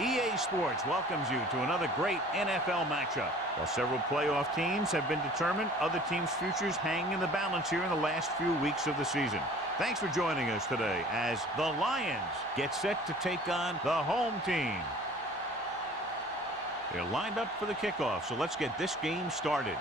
EA Sports welcomes you to another great NFL matchup. While several playoff teams have been determined, other teams' futures hang in the balance here in the last few weeks of the season. Thanks for joining us today as the Lions get set to take on the home team. They're lined up for the kickoff, so let's get this game started.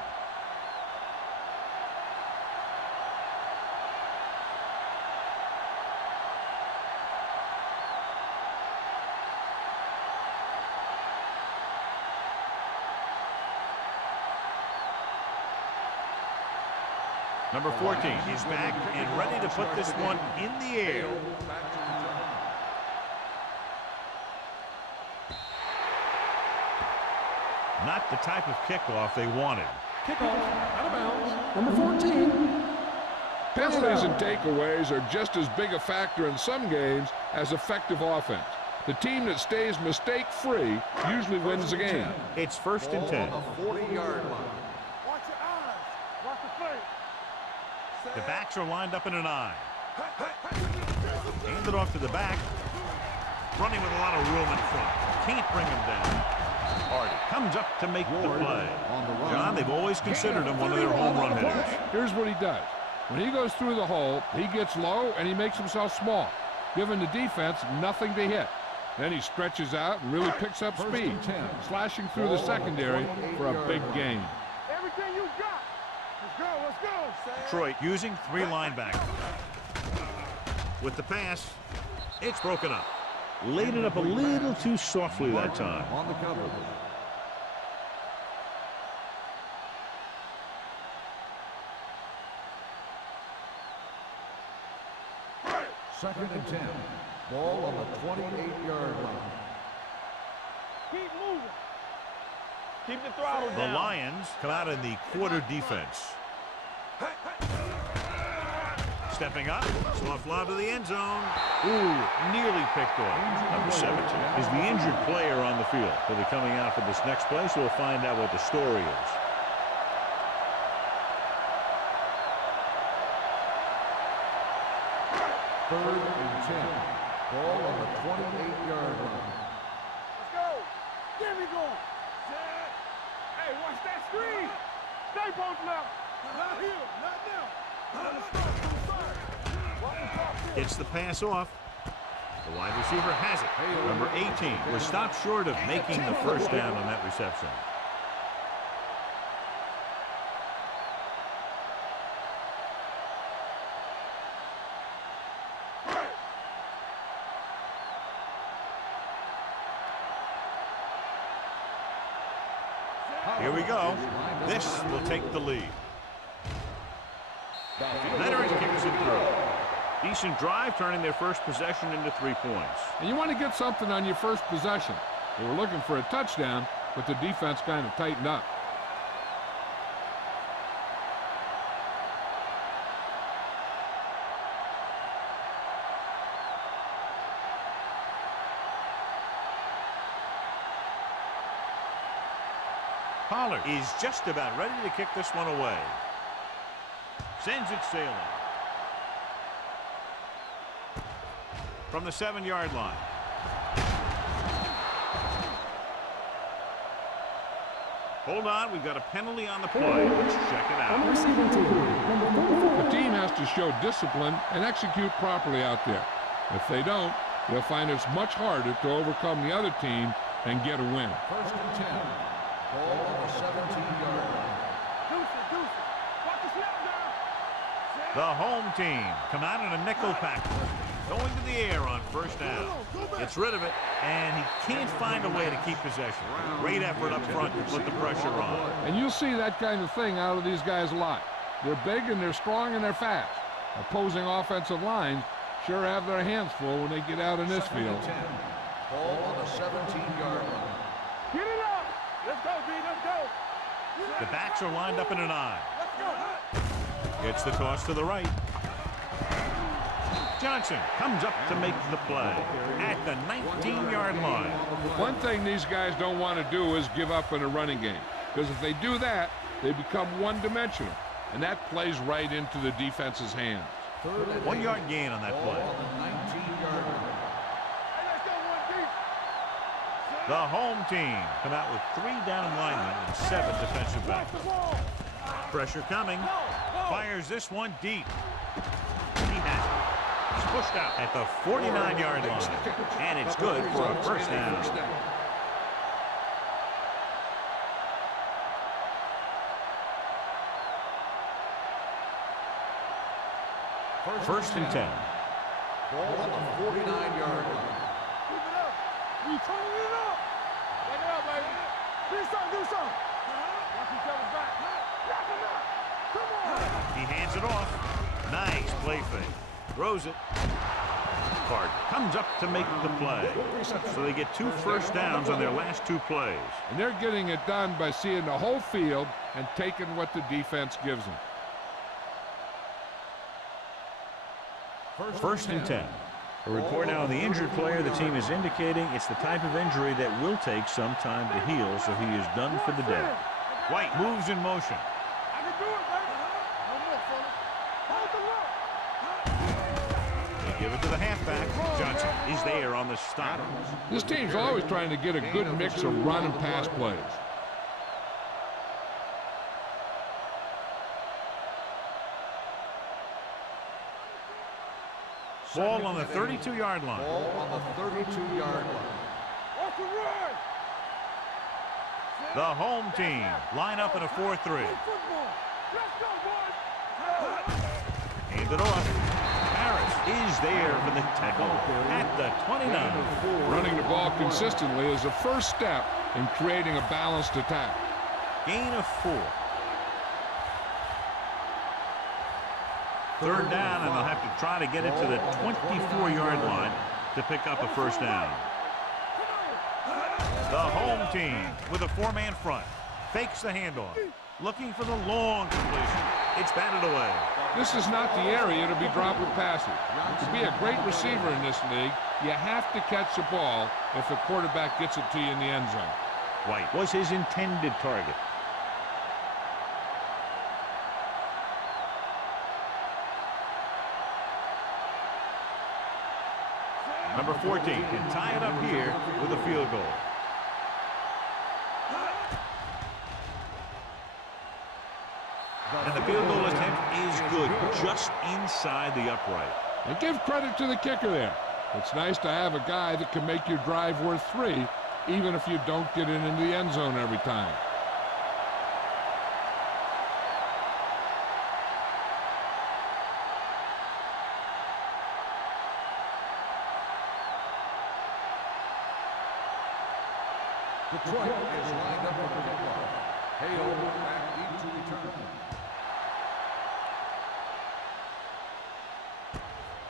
Number 14 is back and ready to put this one in the air. Not the type of kickoff they wanted. Kickoff out of bounds. Number 14. Penalties and takeaways are just as big a factor in some games as effective offense. The team that stays mistake-free usually wins the game. It's 1st and 10. 40-yard line. The backs are lined up in an I. Hand it off to the back. Running with a lot of room in front. Can't bring him down. Hardy comes up to make the play. John, they've always considered him one of their home run hitters. Here's what he does. When he goes through the hole, he gets low and he makes himself small, giving the defense nothing to hit. Then he stretches out and really picks up speed, slashing through the secondary for a big gain. Everything you got. Let's go, let's go. Detroit using 3 linebackers. With the pass, it's broken up. Laid it up a little too softly that time. On the cover. Second and 10. Ball on the 28-yard line. Keep moving. Keep the throttle down. The Lions come out in the quarter defense. Stepping up, soft lob to the end zone. Ooh, nearly picked off. Number 17 is the injured player on the field. He'll be coming out for this next play, so we'll find out what the story is. Third and 10. Ball on the 28-yard line. Let's go. There we go. Hey, watch that screen. Stay both left. Not here, not now. It's the pass off. The wide receiver has it. Number 18 was stopped short of making the first down on that reception. Here we go. This will take the lead. Leonard kicks it through. Decent drive, turning their first possession into 3 points. And you want to get something on your first possession. They were looking for a touchdown, but the defense kind of tightened up. Pollard is just about ready to kick this one away. Sends it sailing. From the 7-yard line. Hold on, we've got a penalty on the play. Let's check it out. The team has to show discipline and execute properly out there. If they don't, they'll find it's much harder to overcome the other team and get a win. First and 10. Ball on the 17-yard line. The home team come out in a nickel pack. Going to the air on first down. Gets rid of it, and he can't find a way to keep possession. Great effort up front to put the pressure on. And you'll see that kind of thing out of these guys a lot. They're big and they're strong and they're fast. Opposing offensive lines sure have their hands full when they get out in this field. Ball on the 17-yard line. Get it up! Let's go, B, let's go! The backs are lined up in an I. Gets the toss to the right. Johnson comes up to make the play at the 19-yard line. One thing these guys don't want to do is give up in a running game, because if they do that, they become one-dimensional, and that plays right into the defense's hands. 1-yard gain on that play. The home team come out with 3 down linemen and 7 defensive backs. Pressure coming. Fires this one deep. He has it. He's pushed out at the 49-yard line. And it's good for a first down. First and 10. Ball on the 49-yard line. Keep it up. You turning it up. Take it up, baby. Do something, do something. Watch each other's back. Back him up. Come on. He hands it off. Nice play fake. Throws it. Card comes up to make the play. So they get 2 first downs on their last 2 plays. And they're getting it done by seeing the whole field and taking what the defense gives them. First and 10. A report now on the injured player. The team is indicating it's the type of injury that will take some time to heal, so he is done for the day. White moves in motion. I can do it, baby. No more, fella. Hold the look. They give it to the halfback. Johnson is there on the stop. This team's always trying to get a good mix of run and pass plays. Ball on the 32-yard line. Ball on the 32-yard line. Off the run. The home team line up in a 4-3. Let's go, boys. Hand it off. Harris is there for the tackle at the 29. Running the ball consistently is the first step in creating a balanced attack. Gain of 4. Third down, and they'll have to try to get it to the 24-yard line to pick up a first down. The home team with a 4-man front fakes the handoff, looking for the long completion. It's batted away. This is not the area to be dropping passes. To be a great receiver in this league, you have to catch the ball if the quarterback gets it to you in the end zone. White was his intended target. Number 14 can tie it up here with a field goal. And the field goal attempt is good, just inside the upright. And give credit to the kicker there. It's nice to have a guy that can make your drive worth 3, even if you don't get it into the end zone every time. Detroit is lined up for the kickoff. Hale back deep to return.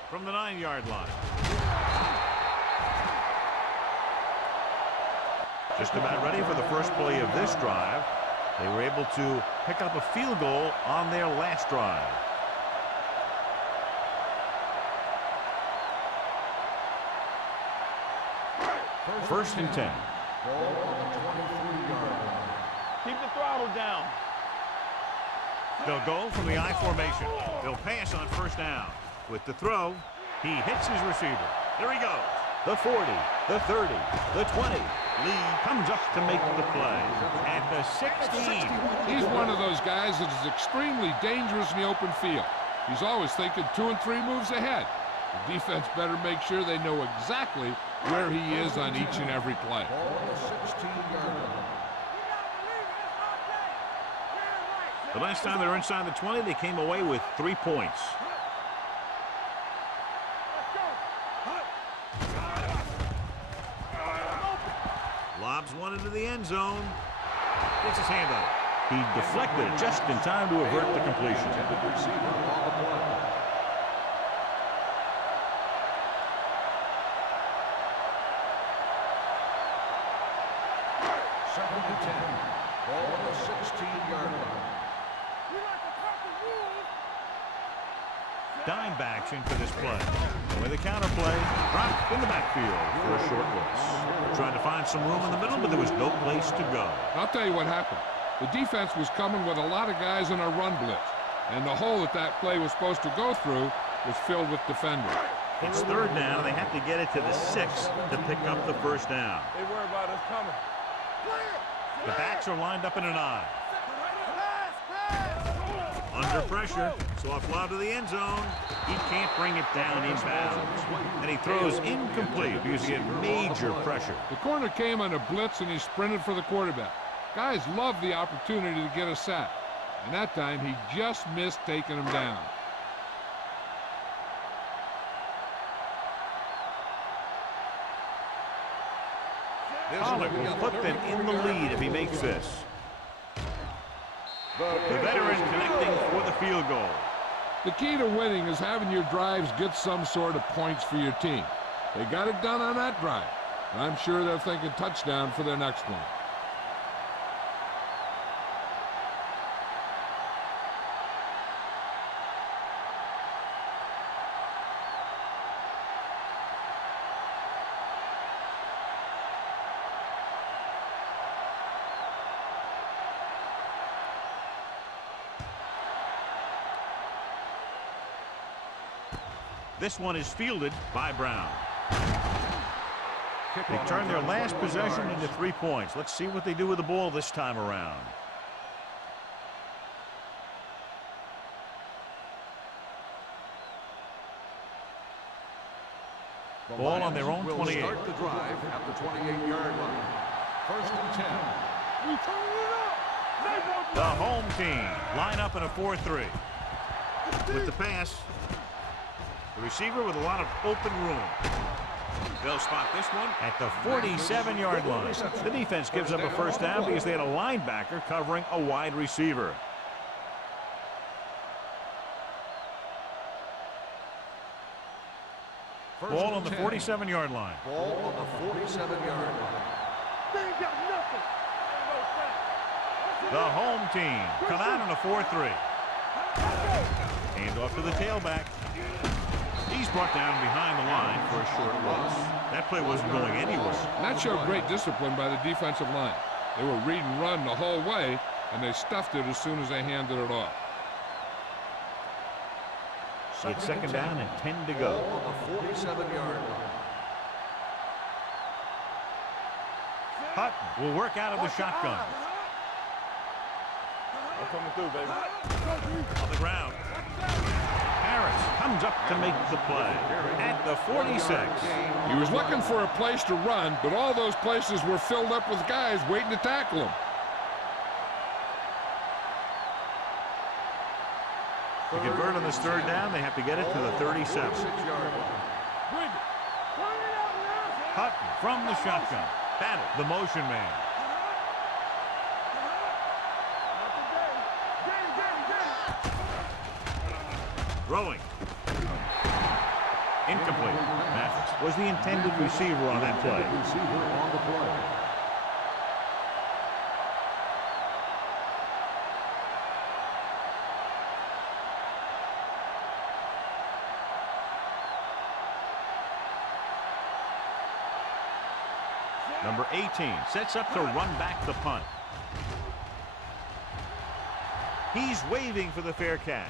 From the 9-yard line. Just about ready for the first play of this drive. They were able to pick up a field goal on their last drive. First and 10. Ball on the 23-yard line. Keep the throttle down. They'll go from the I formation. They'll pass on first down. With the throw, he hits his receiver. There he goes. The 40, the 30, the 20. Lee comes up to make the play at the 16. He's one of those guys that is extremely dangerous in the open field. He's always thinking 2 and 3 moves ahead. The defense better make sure they know exactly where he is on each and every play. Ball on the 16-yard line. The last time they were inside the 20, they came away with 3 points. Lobs one into the end zone. Gets his hand up. He deflected it just in time to avert the completion. Second and 10. Ball on the 16-yard line. Dime backs in for this play. With a counter play, dropped in the backfield for a short loss. Trying to find some room in the middle, but there was no place to go. I'll tell you what happened. The defense was coming with a lot of guys in a run blitz, and the hole that play was supposed to go through was filled with defenders. It's third down, and they have to get it to the 6 to pick up the first down. They worry about us coming. The backs are lined up in an I. Under pressure. Soft lob to the end zone. He can't bring it down inbounds. And he throws incomplete because he had major pressure. The corner came on a blitz, and he sprinted for the quarterback. Guys love the opportunity to get a sack. And that time, he just missed taking him down. Pollard will put them in the lead if he makes this. The veteran connecting for the field goal. The key to winning is having your drives get some sort of points for your team. They got it done on that drive. I'm sure they're thinking touchdown for their next one. This one is fielded by Brown. They turn their last possession into 3 points. Let's see what they do with the ball this time around. Ball on their own 28. Start the drive at the 28-yard line. First and 10. We turn it up. The home team line up in a 4-3. With the pass, the receiver with a lot of open room. They'll spot this one at the 47-yard line. The defense gives up a first down because they had a linebacker covering a wide receiver. Ball on the 47-yard line. Ball on the 47-yard line. They ain't got nothing. The home team come out in a 4-3. Hand off to the tailback. He's brought down behind the line for a short loss. That play wasn't going anywhere. That showed great discipline by the defensive line. They were read and run the whole way, and they stuffed it as soon as they handed it off. It's second down and 10 to go. Ball on the 47-yard line. Hutton will work out of the shotgun. I'm coming through, baby. On the ground. Harris comes up to make the play at the 46. He was looking for a place to run, but all those places were filled up with guys waiting to tackle him. To convert on this third down, they have to get it to the 37. Hutton from the shotgun. Battle the motion man. Throwing. Incomplete. Mathis was the intended receiver on that play. Number 18 sets up to run back the punt. He's waving for the fair catch.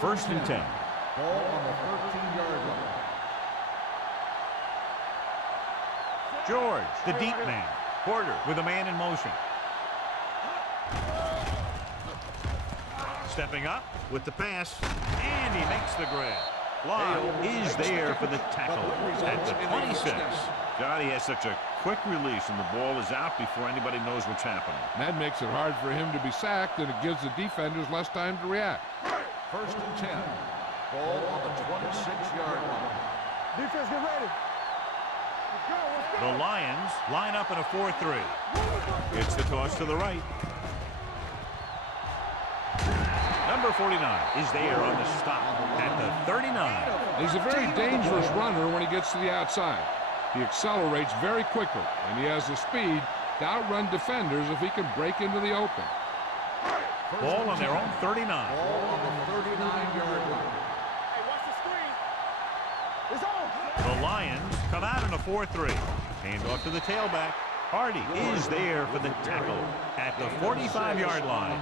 First and 10. Ball on the 13-yard line. George, the deep man. Porter with a man in motion. Stepping up with the pass, and he makes the grab. Law is there for the tackle at the 26. God, he has such a quick release, and the ball is out before anybody knows what's happening. That makes it hard for him to be sacked, and it gives the defenders less time to react. First and 10. Ball on the 26-yard line. Defense, get ready. The Lions line up in a 4-3. It's the toss to the right. Number 49 is there on the stop at the 39. He's a very dangerous runner when he gets to the outside. He accelerates very quickly, and he has the speed to outrun defenders if he can break into the open. Ball on their own 39. Ball on the 39-yard line. The Lions come out in a 4-3. Hand off to the tailback. Hardy is there for the tackle at the 45-yard line.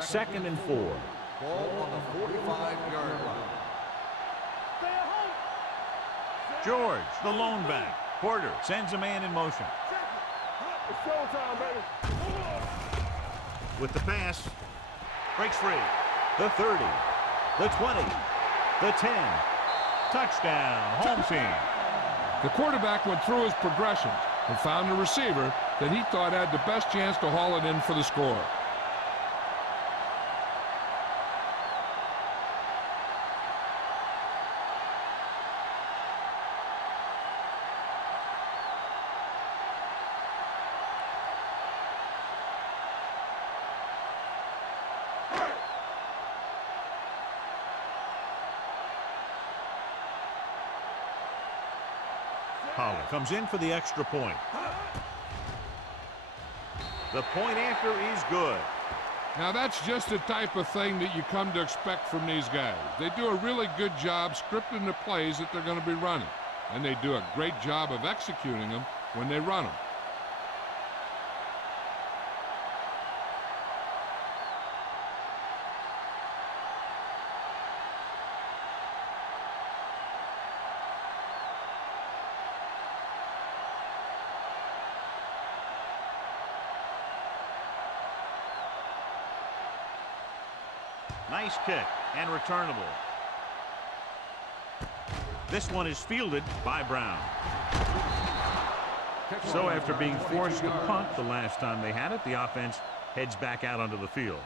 Second and 4. Ball on the 45-yard line. George, the lone back. Porter sends a man in motion. It's showtime, baby. With the pass, breaks free. The 30, the 20, the 10. Touchdown, home team. The quarterback went through his progressions and found a receiver that he thought had the best chance to haul it in for the score. Pollard comes in for the extra point. The point after is good. Now that's just the type of thing that you come to expect from these guys. They do a really good job scripting the plays that they're going to be running. And they do a great job of executing them when they run them. Nice kick and returnable. This one is fielded by Brown. So after being forced to punt the last time they had it, the offense heads back out onto the field.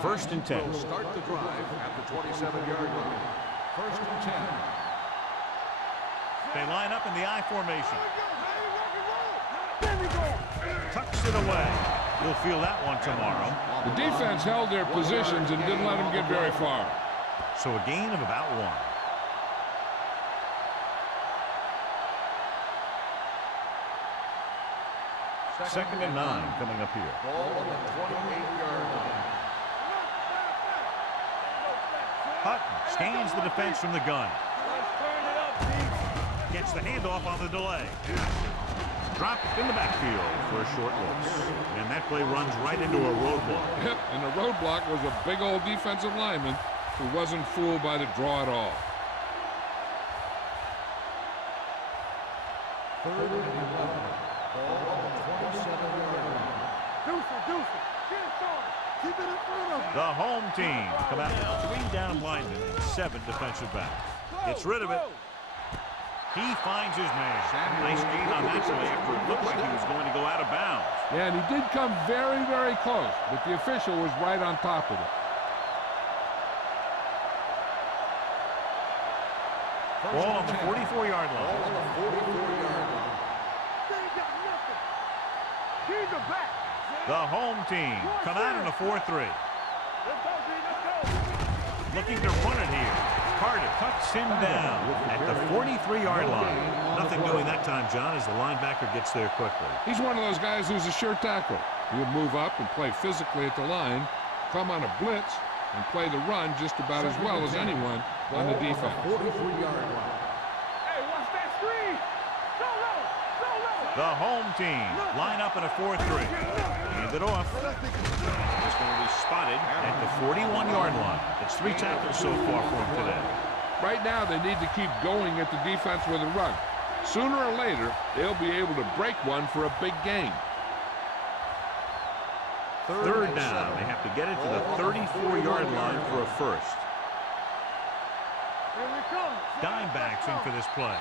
First and 10. Start the drive at the 27-yard line. First and 10. They line up in the I formation. Tucks it away. You'll feel that one tomorrow. The defense held their positions and didn't let them get very far. So a gain of about 1. Second and 9 coming up here. Ball on the 28-yard line. Hutton scans the defense from the gun. Gets the handoff on the delay. Dropped in the backfield for a short loss. And that play runs right into a roadblock. Yep, and the roadblock was a big old defensive lineman who wasn't fooled by the draw at all. Third and 11. Ball on the 27-yard line. Deuce it. Get it started. Keep it in front of him. The home team come out with 3 down linemen and 7 defensive backs. Gets rid of it. He finds his man. Nice gain on that play after it looked like he was going to go out of bounds. Yeah, and he did come very, very close, but the official was right on top of it. Ball on the 44-yard line. Ball on the 44-yard line. They ain't got nothing. He's a back. The home team come out in a 4-3. Let's go, let's go. Looking to run it here. Carter cuts him down at the 43-yard line. Nothing doing that time, John, as the linebacker gets there quickly. He's one of those guys who's a sure tackle. He'll move up and play physically at the line, come on a blitz, and play the run just about as well as anyone on the defense. 43-yard line. Hey, watch that screen. Go low. The home team line up in a 4-3. Hand it off. It's going to be spotted at the 41-yard line. It's 3 tackles so far for him today. Right now, they need to keep going at the defense with a run. Sooner or later, they'll be able to break one for a big gain. Third down. They have to get it to the 34-yard line for a first. Here we come. Dimebacks in for this play.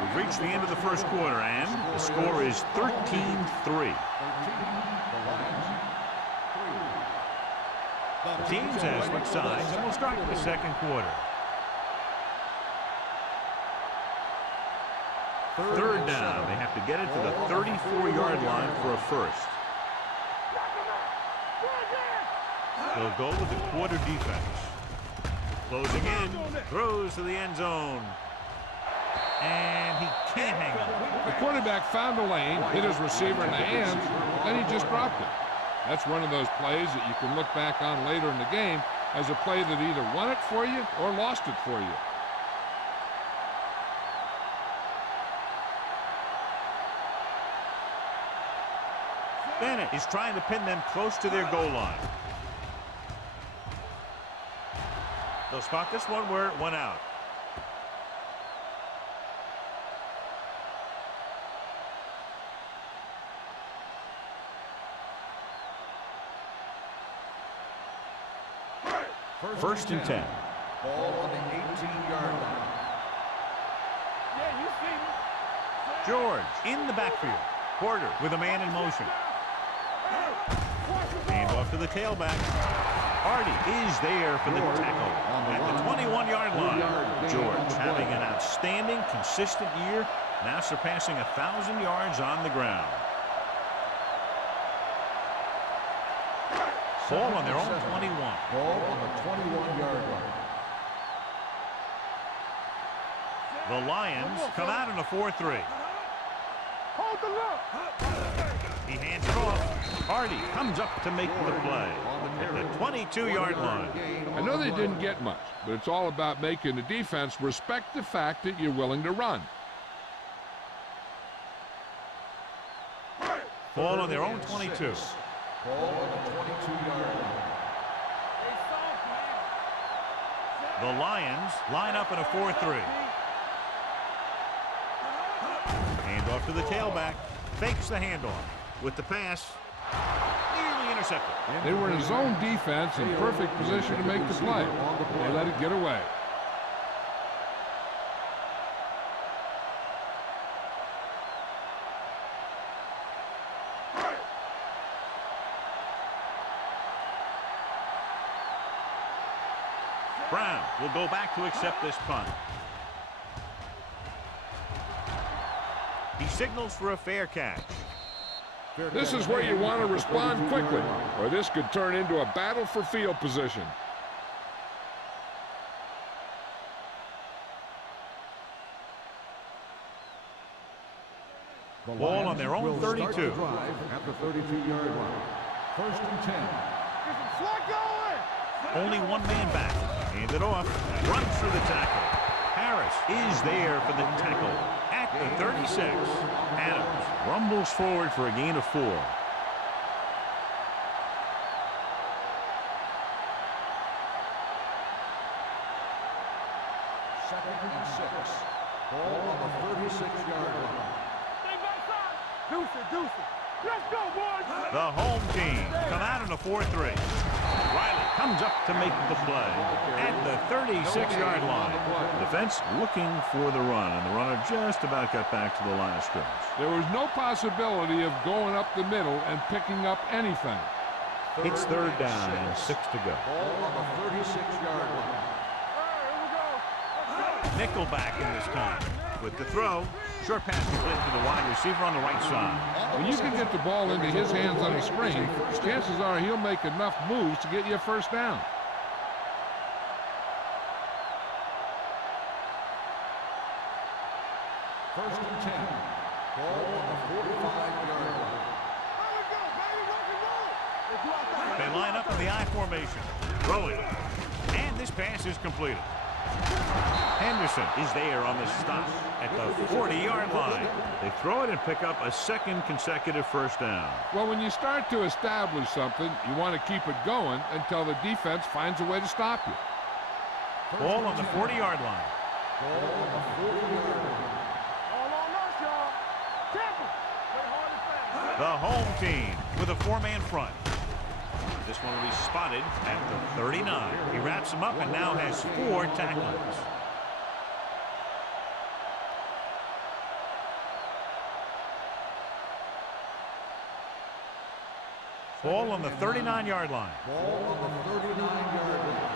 We've reached the end of the first quarter, and the score is 13-3. The teams have switched sides, and we'll start the second quarter. Third down. They have to get it to the 34-yard line for a first. They'll go with the quarter defense. Closing in, throws to the end zone. And he can't hang on. The quarterback found a lane, hit his receiver in the hands, then he just dropped it. That's one of those plays that you can look back on later in the game as a play that either won it for you or lost it for you. Bennett is trying to pin them close to their goal line. They'll spot this one where it went out. First and 10. Ball on the 18-yard line. Yeah, you see me. George in the backfield. Porter with a man in motion. Hand off to the tailback. Hardy is there for the tackle at the 21-yard line. George having an outstanding, consistent year, now surpassing 1,000 yards on the ground. Ball on their own 21. Ball on the 21-yard line. The Lions come out in a 4-3. Hold the look. He hands it off. Hardy comes up to make the play at the 22-yard line. I know they didn't get much, but it's all about making the defense respect the fact that you're willing to run. Ball on their own 22. Ball on the 22-yard line. The Lions line up in a 4-3. Hand off to the tailback. Fakes the handoff. With the pass, nearly intercepted. They were in zone defense in perfect position to make the play. They let it get away. Brown will go back to accept this punt. He signals for a fair catch. This is where you want to respond quickly, or this could turn into a battle for field position. Ball on their own 32. At the 32-yard line. First and 10. Only one man back. Hand it off. Runs through the tackle. Harris is there for the tackle at the 36. Adams rumbles forward for a gain of 4. Second and 6. Ball on the 36-yard line. Deuce it. Let's go, boys. The home team come out in a 4-3. Riley comes up to make the play at the 36-yard line. Defense looking for the run, and the runner just about got back to the line of scrimmage. There was no possibility of going up the middle and picking up anything. It's third down and 6 to go. Ball on the 36-yard line. Nickelback in this time. With the throw, short pass complete to the wide receiver on the right side. When you can get the ball into his hands on a screen, chances are he'll make enough moves to get you a first down. First and 10. Ball on the 45-yard line. They line up in the I formation. Throwing. And this pass is completed. Henderson is there on the stop at the 40-yard line. They throw it and pick up a second consecutive first down. Well, when you start to establish something, you want to keep it going until the defense finds a way to stop you. Ball on the 40-yard line. Ball on the 40-yard line. The home team with a 4-man front. This one will be spotted at the 39. He wraps him up and now has 4 tackles. Ball on the 39-yard line. Ball on the 39-yard line.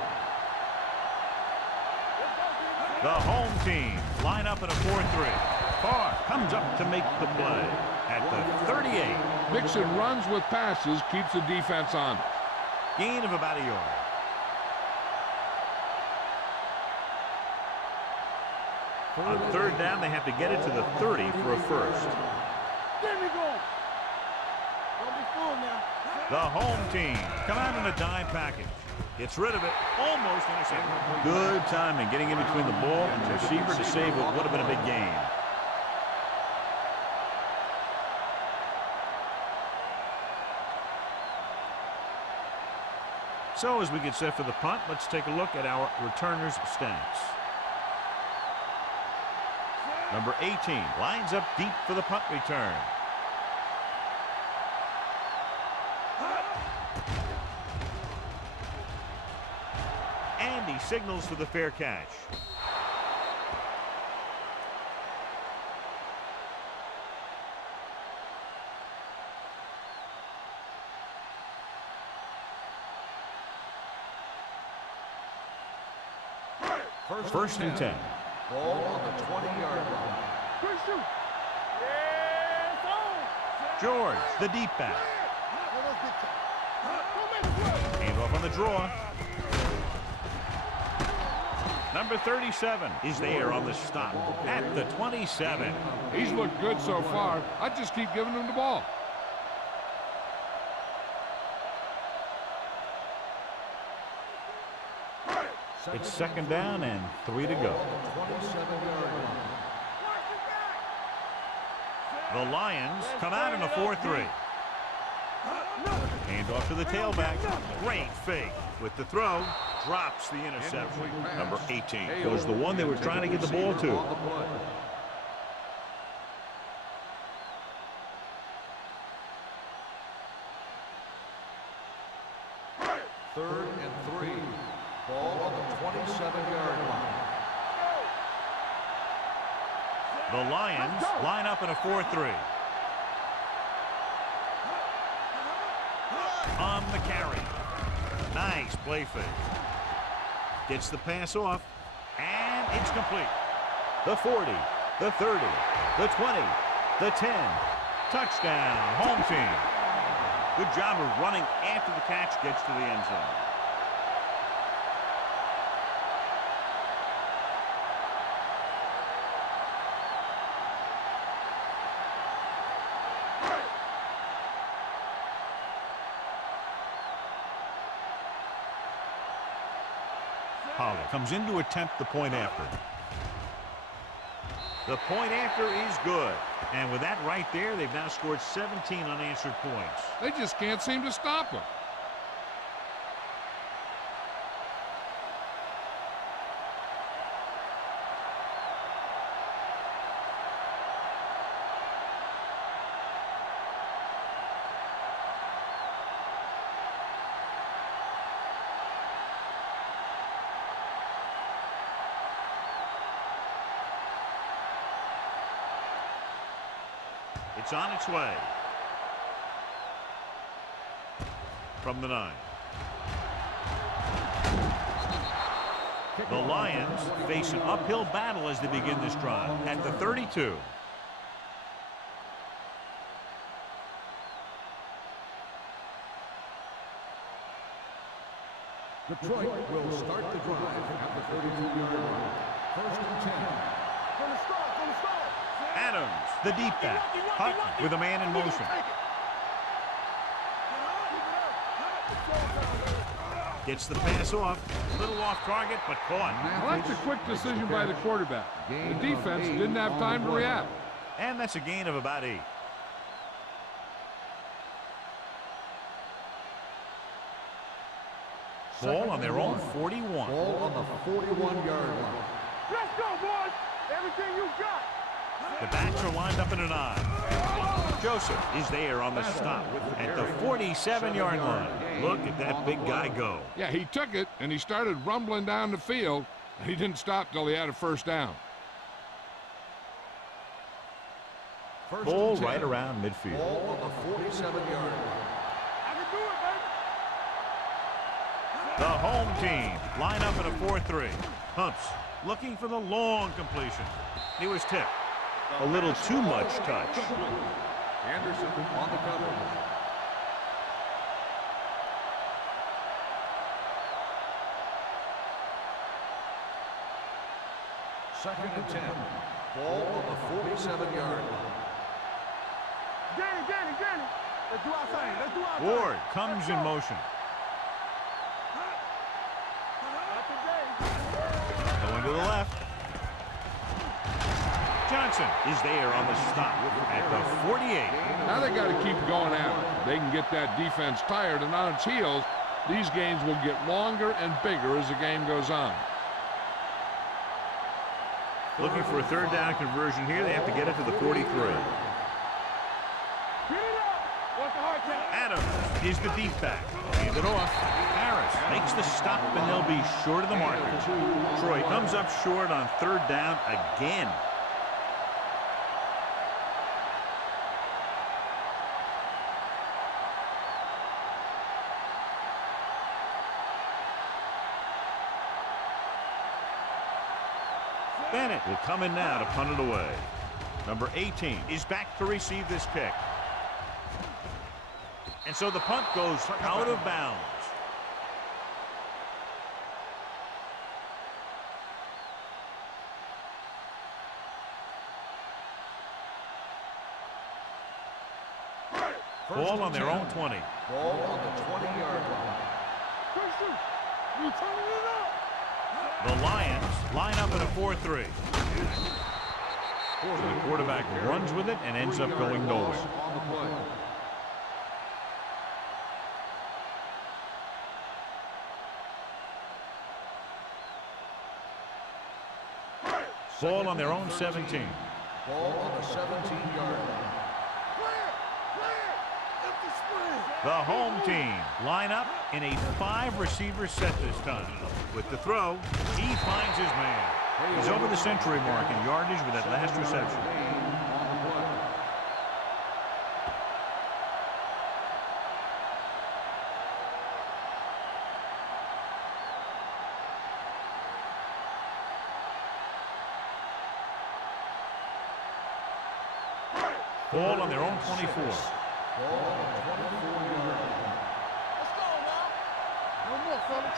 The home team line up in a 4-3. Carr comes up to make the play at the 38. Mixing runs with passes keeps the defense on. Gain of about a yard. On third down, they have to get it to the 30 for a first. There we go. Don't be fooled now. The home team come out in a dime package. Gets rid of it. Almost intercepted. Good timing getting in between the ball and the receiver to save what would have been a big gain. So as we get set for the punt, let's take a look at our returners' stats. Number 18 lines up deep for the punt return. And he signals for the fair catch. First and 10. Ball on the 20-yard line. Good shoot. Yes, George, the deep back. Hand off on the draw. Number 37 is there on the stop at the 27. He's looked good so far. I just keep giving him the ball. It's second down and 3 to go. The Lions come out in a 4-3. Hand off to the tailback. Great fake with the throw. Drops the interception. Number 18 was the one they were trying to get the ball to. Third and 3. Ball on the 27-yard line. The Lions line up in a 4-3. On the carry. Nice play fake. Gets the pass off, and it's complete. The 40, the 30, the 20, the 10. Touchdown, home team. Good job of running after the catch gets to the end zone. Pollard comes in to attempt the point after. The point after is good. And with that right there, they've now scored 17 unanswered points. They just can't seem to stop him. It's on its way. From the 9. The Lions face an uphill battle as they begin this drive at the 32. Detroit will start the drive at the 32-yard line. First and 10. From the start. Adams, the deep back. Hutton with a man in motion. Gets the pass off. A little off target, but caught. I like the quick decision by the quarterback. The defense didn't have time to react. And that's a gain of about 8. Ball on their own 41. Ball on the 41-yard line. Let's go, boys! Everything you got! The backs are lined up in a 9. Joseph is there on the stop at the 47-yard line. Look at that big guy go. Yeah, he took it, and he started rumbling down the field, and he didn't stop till he had a first down. Ball right around midfield. Ball on the 47-yard line. I can do it, baby. The home team line up in a 4-3. Humps looking for the long completion. He was tipped. A little too much touch. Anderson on the cover. Second and 10. Ball on the 47-yard line. Danny. Let's do our thing. Ward comes in motion. Going to the left. Johnson is there on the stop at the 48. Now they got to keep going at it. They can get that defense tired and on its heels. These games will get longer and bigger as the game goes on. Looking for a third down conversion here. They have to get it to the 43. Adams is the deep back. Hand it off. Harris makes the stop, and they'll be short of the marker. Troy comes up short on third down again. Bennett will come in now to punt it away. Number 18 is back to receive this kick. And so the punt goes out of bounds. Ball on their own 20. Ball on the 20-yard line. The Lions line up in a 4-3. The quarterback runs with it and ends up going nowhere. Ball on their own 17. Ball on the 17-yard line. The home team line up in a 5-receiver set this time. With the throw, he finds his man. He's over the century mark in yardage with that last reception. Ball on their own 24.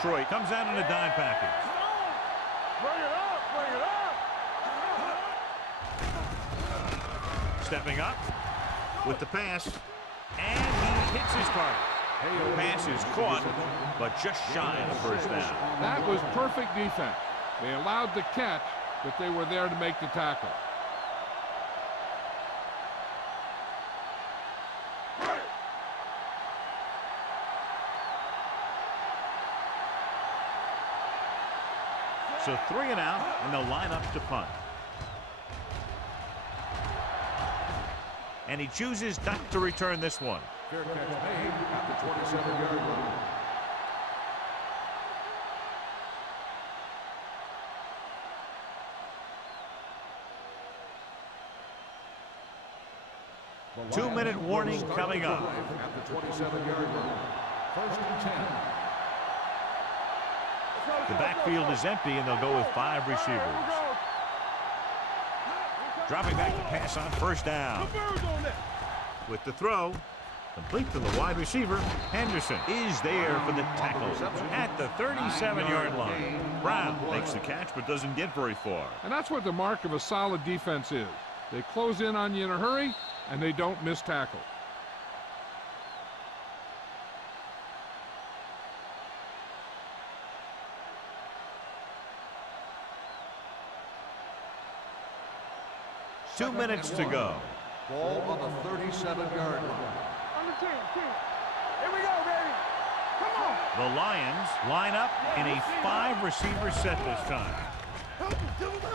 Troy comes out in a dime package. Bring it up. Stepping up with the pass, and he hits his target. The pass is caught, but just shy of the first down. That was perfect defense. They allowed the catch, but they were there to make the tackle. So 3 and out, and they'll line up to punt. And he chooses not to return this one. Fair catch made at the 27-yard line. Two-minute warning coming up. At the 27-yard line. First and 10. The backfield is empty, and they'll go with 5 receivers. Dropping back to pass on first down. With the throw, complete to the wide receiver. Henderson is there for the tackle at the 37-yard line. Brown makes the catch, but doesn't get very far. And that's what the mark of a solid defense is. They close in on you in a hurry, and they don't miss tackle. Two minutes to go. Ball on the 37-yard line. On the 10. Here we go, baby. Come on. The Lions line up in a 5-receiver set this time.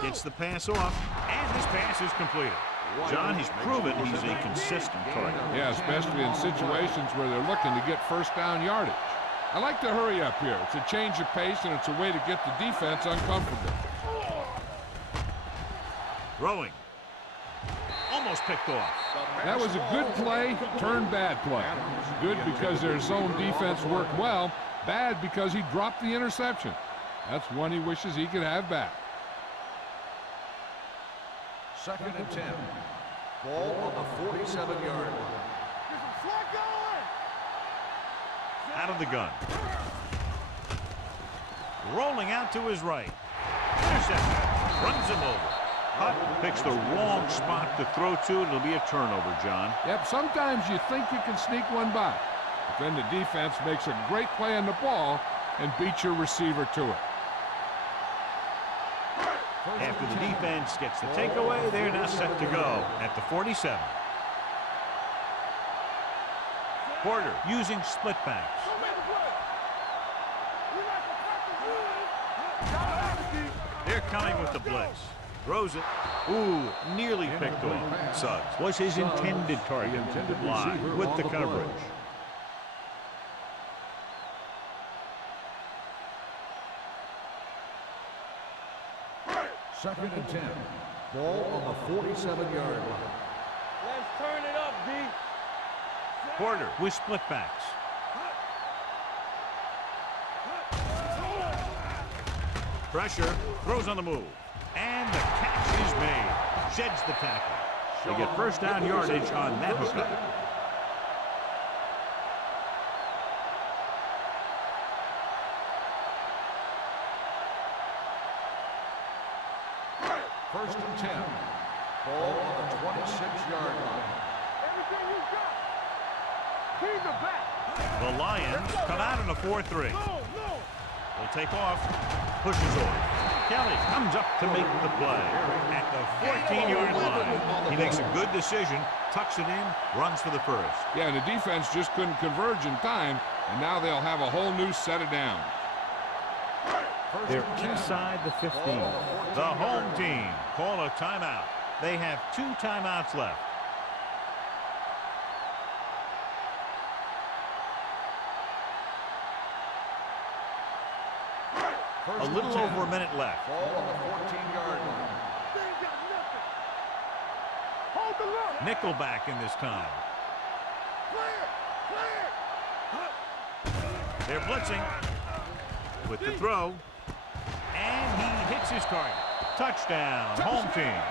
Gets the pass off, and this pass is completed. John, he's proven he's a consistent target. Yeah, especially in situations where they're looking to get first down yardage. I like to hurry up here. It's a change of pace, and it's a way to get the defense uncomfortable. Throwing. Almost picked off. That was a good play, turned bad play. Good because their zone defense worked well. Bad because he dropped the interception. That's one he wishes he could have back. Second and 10. Ball on the 47-yard line. Out of the gun. Rolling out to his right. Intercepted. Runs him over. Hutt picks the wrong spot to throw to. It'll be a turnover, John. Yep, sometimes you think you can sneak one by. But then the defense makes a great play on the ball and beats your receiver to it. After the defense gets the takeaway, they're now set to go at the 47. Porter using split backs. They're coming with the blitz. Throws it. Ooh, nearly picked off. Suggs was his intended target. Line with the coverage. Second and 10. Ball on the 47-yard line. Let's turn it up, D. Porter with split backs. Pressure, throws on the move. And the catch is made. Sheds the tackle. They get first down yardage on that hookup. First and 10. Ball on the 26-yard line. Everything you got. Keep the back. The Lions come out in a 4-3. Will take off. Pushes off. Kelly comes up to make the play at the 14-yard line. He makes a good decision, tucks it in, runs for the first. Yeah, and the defense just couldn't converge in time, and now they'll have a whole new set of downs. They're inside the 15. The home team call a timeout. They have 2 timeouts left. A little over a minute left. Ball on the 14-yard line. They ain't got nothing. Hold the look. Nickelback in this time. Clear. They're blitzing with the throw. And he hits his target. Touchdown, home team.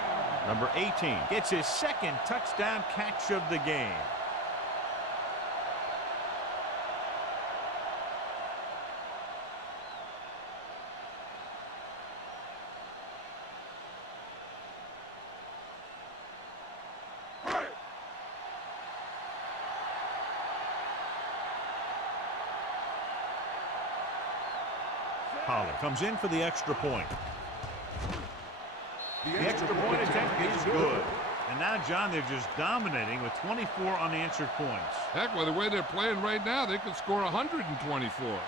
Number 18 gets his second touchdown catch of the game. Pollard comes in for the extra point. The extra point attempt is good. And now, John, they're just dominating with 24 unanswered points. Heck, with the way they're playing right now, they could score 124.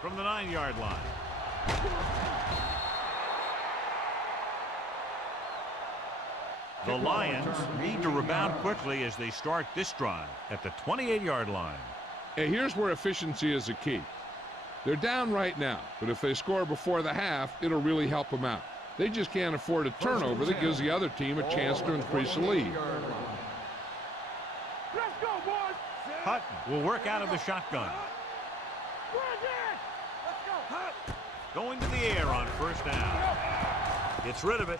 From the 9-yard line. The Lions need to rebound quickly as they start this drive at the 28-yard line. Hey, here's where efficiency is a key. They're down right now, but if they score before the half, it'll really help them out. They just can't afford a turnover that gives the other team a chance to increase the lead. Let's go, boys. Hutton will work out of the shotgun. Going to the air on first down. Gets rid of it.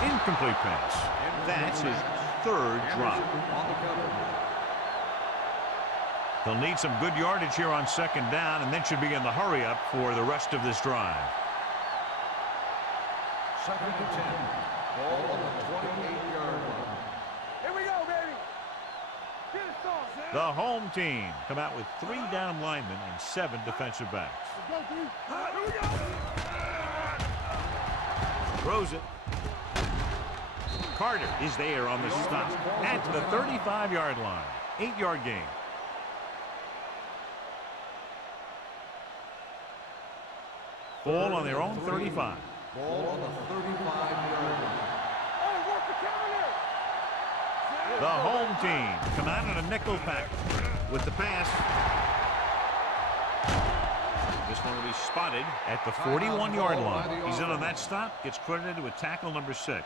Incomplete pass. And that's his 3rd drop. They'll need some good yardage here on 2nd down and then should be in the hurry up for the rest of this drive. 2nd and 10. Ball on the 28-yard line. Here we go, baby. Get it started. The home team come out with 3 down linemen and 7 defensive backs. Go, D. Here we go. Throws it. Carter is there on the stop at the 35-yard line. 8-yard gain. Ball on their own 35. Ball on the 35-yard line. Hey, work the counter. The home team come out in a nickel package with the pass. This one will be spotted at the 41-yard line. He's in on that stop, gets credited with tackle number 6.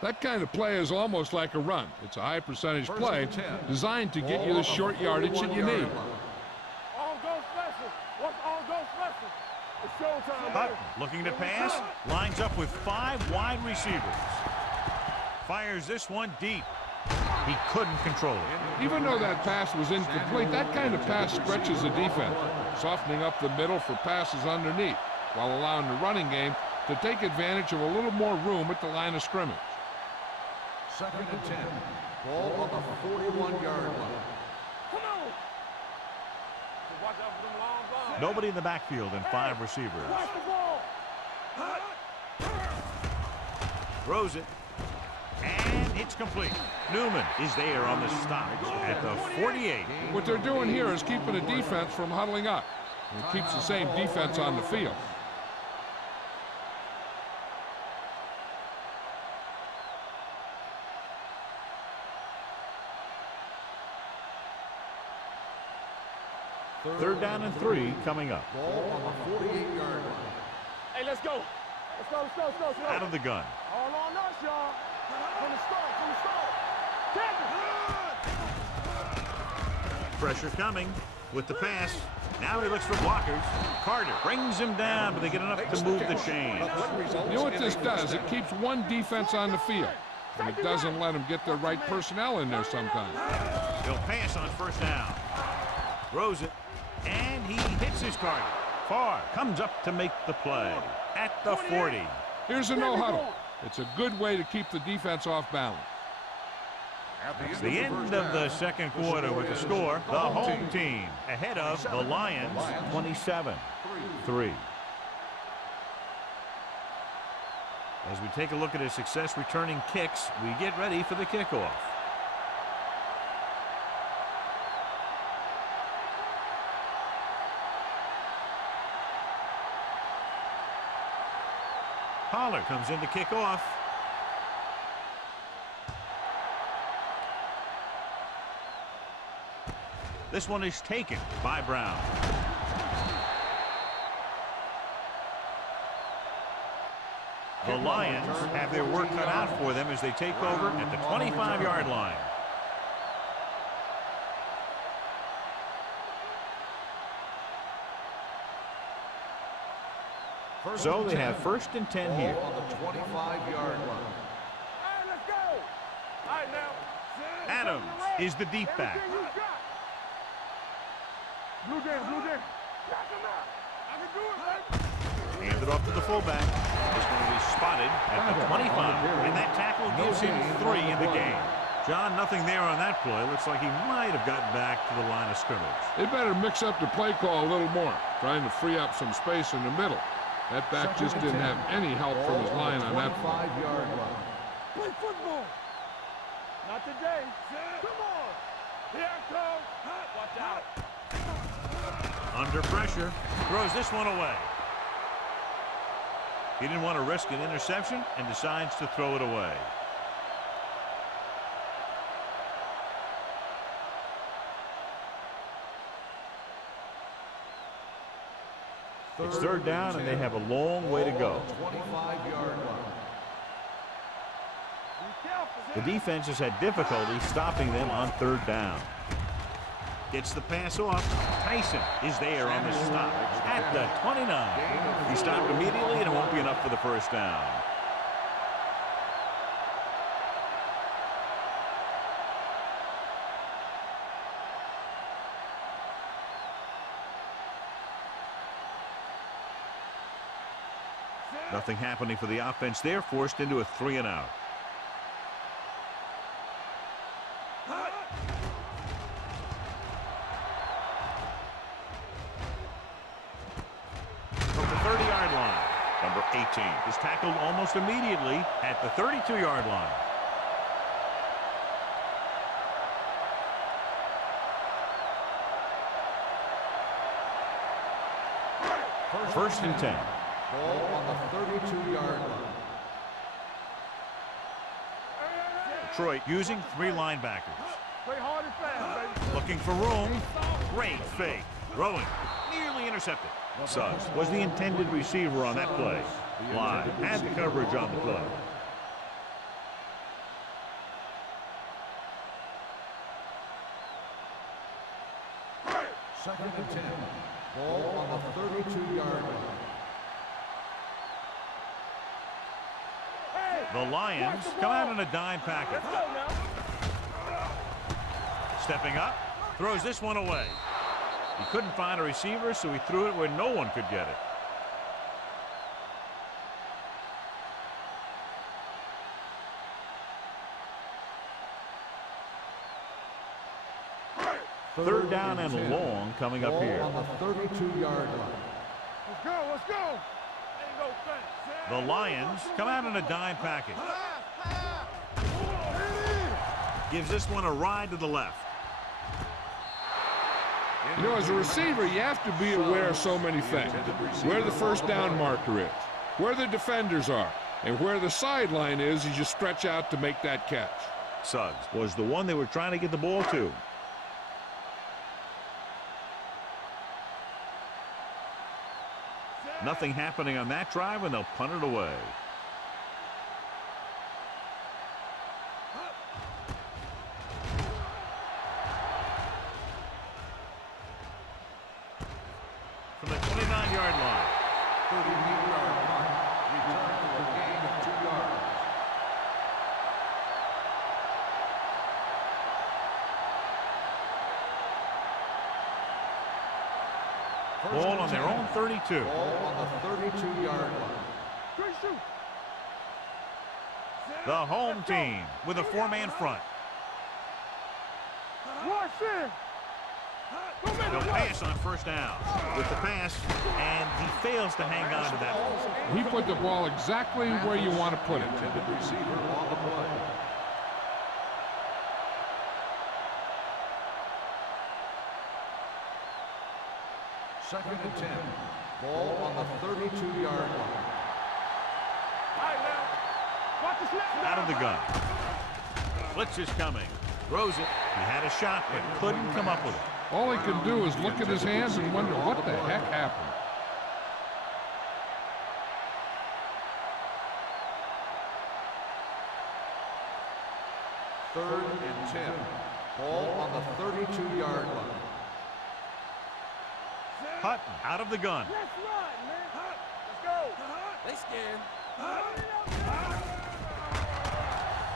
That kind of play is almost like a run. It's a high percentage play designed to get you the short yardage that you need. On go special. What's on go special? It's showtime. Hutton looking to pass, lines up with 5 wide receivers. Fires this one deep. He couldn't control it. Even though that pass was incomplete, that kind of pass stretches the defense, softening up the middle for passes underneath, while allowing the running game to take advantage of a little more room at the line of scrimmage. 2nd and 10. Ball on the 41-yard line. Come on. Watch out for them long balls. Nobody in the backfield and 5 receivers. Watch the ball. Throws it. And it's complete. Newman is there on the stop at the 48. What they're doing here is keeping the defense from huddling up. And it keeps the same defense on the field. Third down and 3 coming up. Ball on the 48-yard line. Hey, let's go. Let's go, let's go, let's go, let's go. Out of the gun. All on us, y'all. From the start, from the start. Tackle. Pressure coming with the pass. Now he looks for blockers. Carter brings him down, but they get enough to move the chains. You know what this does? It keeps one defense on the field. And it doesn't let them get the right personnel in there sometimes. He'll pass on first down. Throws it. And he hits his target. Farr comes up to make the play at the 40. Here's a no-huddle. It's a good way to keep the defense off balance. It's the end of the second quarter with the score. The home team ahead of the Lions 27-3. As we take a look at his success returning kicks, we get ready for the kickoff. Pollard comes in to kick off. This one is taken by Brown. The Lions have their work cut out for them as they take over at the 25-yard line. So they have 1st and 10 here. On the 25-yard line. All right, let's go. All right, now. Adams is the deep back. Everything you got. Blue jam, blue jam. Knock him out. I can do it, baby. Handed off to the fullback. This one will be spotted at the 25. And that tackle gives him 3 in the game. John, nothing there on that play. Looks like he might have gotten back to the line of scrimmage. They better mix up the play call a little more, trying to free up some space in the middle. That back just didn't have any help from his line on that play. 25-yard line. Play football. Not today. Come on. Here I come. Watch out. Under pressure. Throws this one away. He didn't want to risk an interception and decides to throw it away. It's 3rd down, and they have a long way to go. 25-yard line. The defense has had difficulty stopping them on 3rd down. Gets the pass off. Tyson is there on the stop at the 29. He stopped immediately, and it won't be enough for the 1st down. Nothing happening for the offense there, forced into a 3-and-out. From the 30-yard line, number 18 is tackled almost immediately at the 32-yard line. First and 10. Ball on the 32-yard line. Detroit using 3 linebackers. Play hard and fast, baby. Looking for room. Great fake. Throwing. Nearly intercepted. Suggs was the intended receiver on that play. Live had the coverage on the play. Second and 10. Ball on the 32-yard line. The Lions come out in a dime package. Stepping up, throws this one away. He couldn't find a receiver, so he threw it where no one could get it. Third down and long coming up here. On the 32-yard line. Let's go, let's go. Ain't no thing. The Lions come out in a dime package. Gives this one a ride to the left. You know, as a receiver, you have to be aware of so many things. Where the first down marker is, where the defenders are, and where the sideline is as you stretch out to make that catch. Suggs was the one they were trying to get the ball to. Nothing happening on that drive, and they'll punt it away. From the 29-yard line. 38-yard punt. Return for a gain of 2 yards. Ball on their own 32. Ball on the 32-yard line. The home team with a 4-man front. Watch it. They'll pass on first down. With the pass, and he fails to hang on to that one. He put the ball exactly where you want to put it. Intended receiver on the play. Second and 10. Ball on the 32-yard line. Out of the gun. Blitz is coming. Throws it. He had a shot, but couldn't come up with it. All he can do is look at his hands and wonder what the heck happened. Third and 10. Ball on the 32-yard line. Hutton out of the gun. Let's run, man. Let's go. They scared.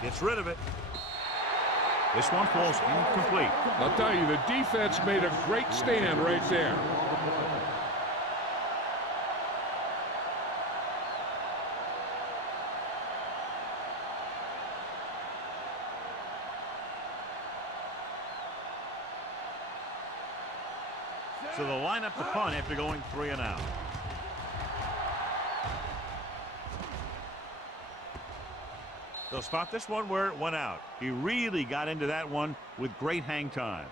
Gets rid of it. This one falls incomplete. I'll tell you, the defense made a great stand right there. So they'll line up the punt after going 3 and out. They'll spot this one where it went out. He really got into that one with great hang time.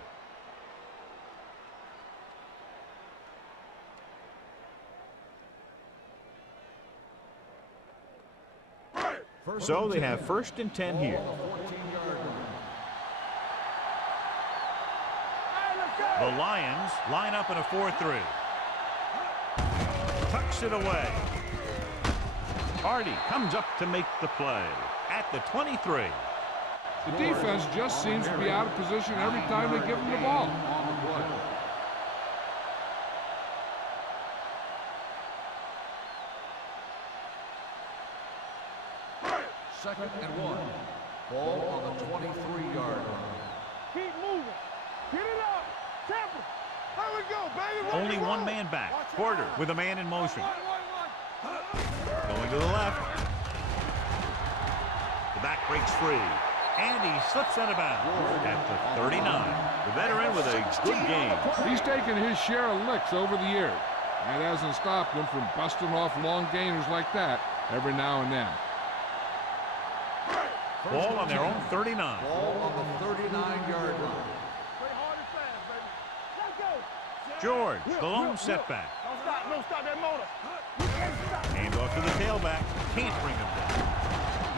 So they have first and 10 here. The Lions line up in a 4-3. Tucks it away. Hardy comes up to make the play at the 23. The defense just seems to be out of position every time they give them the ball. Second and 1. Ball on the 23-yard line. Keep moving. Get it up. Temple. There we go, baby. Only one man back. Porter with a man in motion. Going to the left. The back breaks free. And he slips out of bounds at the 39. The veteran with a good game. He's taken his share of licks over the years. And it hasn't stopped him from busting off long gainers like that every now and then. Ball on their own 39. Ball on the 39-yard line. George, the lone setback. Don't stop that motor. Hand off to the tailback. Can't bring him down.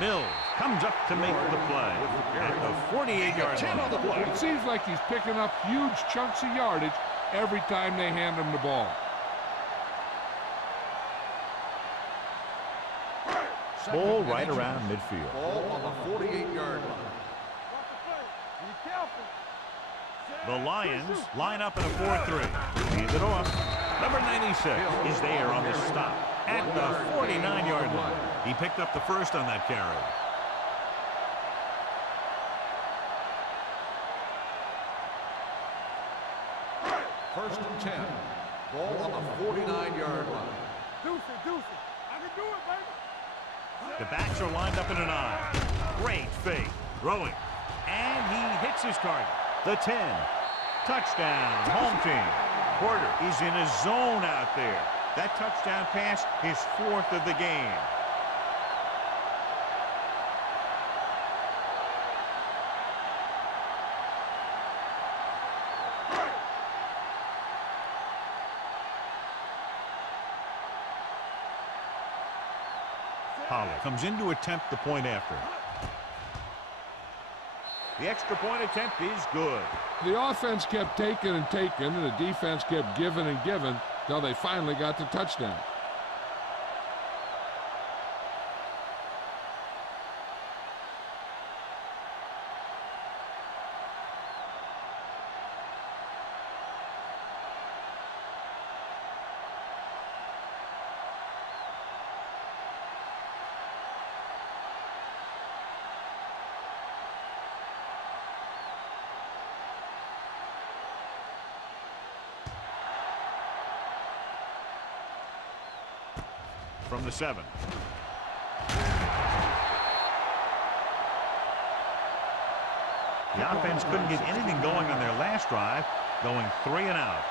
Mills comes up to make the play at the 48-yard line. It seems like he's picking up huge chunks of yardage every time they hand him the ball. Ball right around midfield. Ball on the 48-yard line. Be careful. The Lions line up in a 4-3. Hand it off. Number 96 is there on the stop at the 49-yard line. He picked up the first on that carry. First and 10. Ball on the 49-yard line. Deuce it. I can do it, baby. The backs are lined up in an I. Great fake. Throwing. And he hits his target. The 10. Touchdown, home team. Porter is in a zone out there. That touchdown pass, his 4th of the game. Pollard comes in to attempt the point after. The extra point attempt is good. The offense kept taking and taking, and the defense kept giving and giving until they finally got the touchdown. From the 7. The offense couldn't get anything going on their last drive, going 3 and out.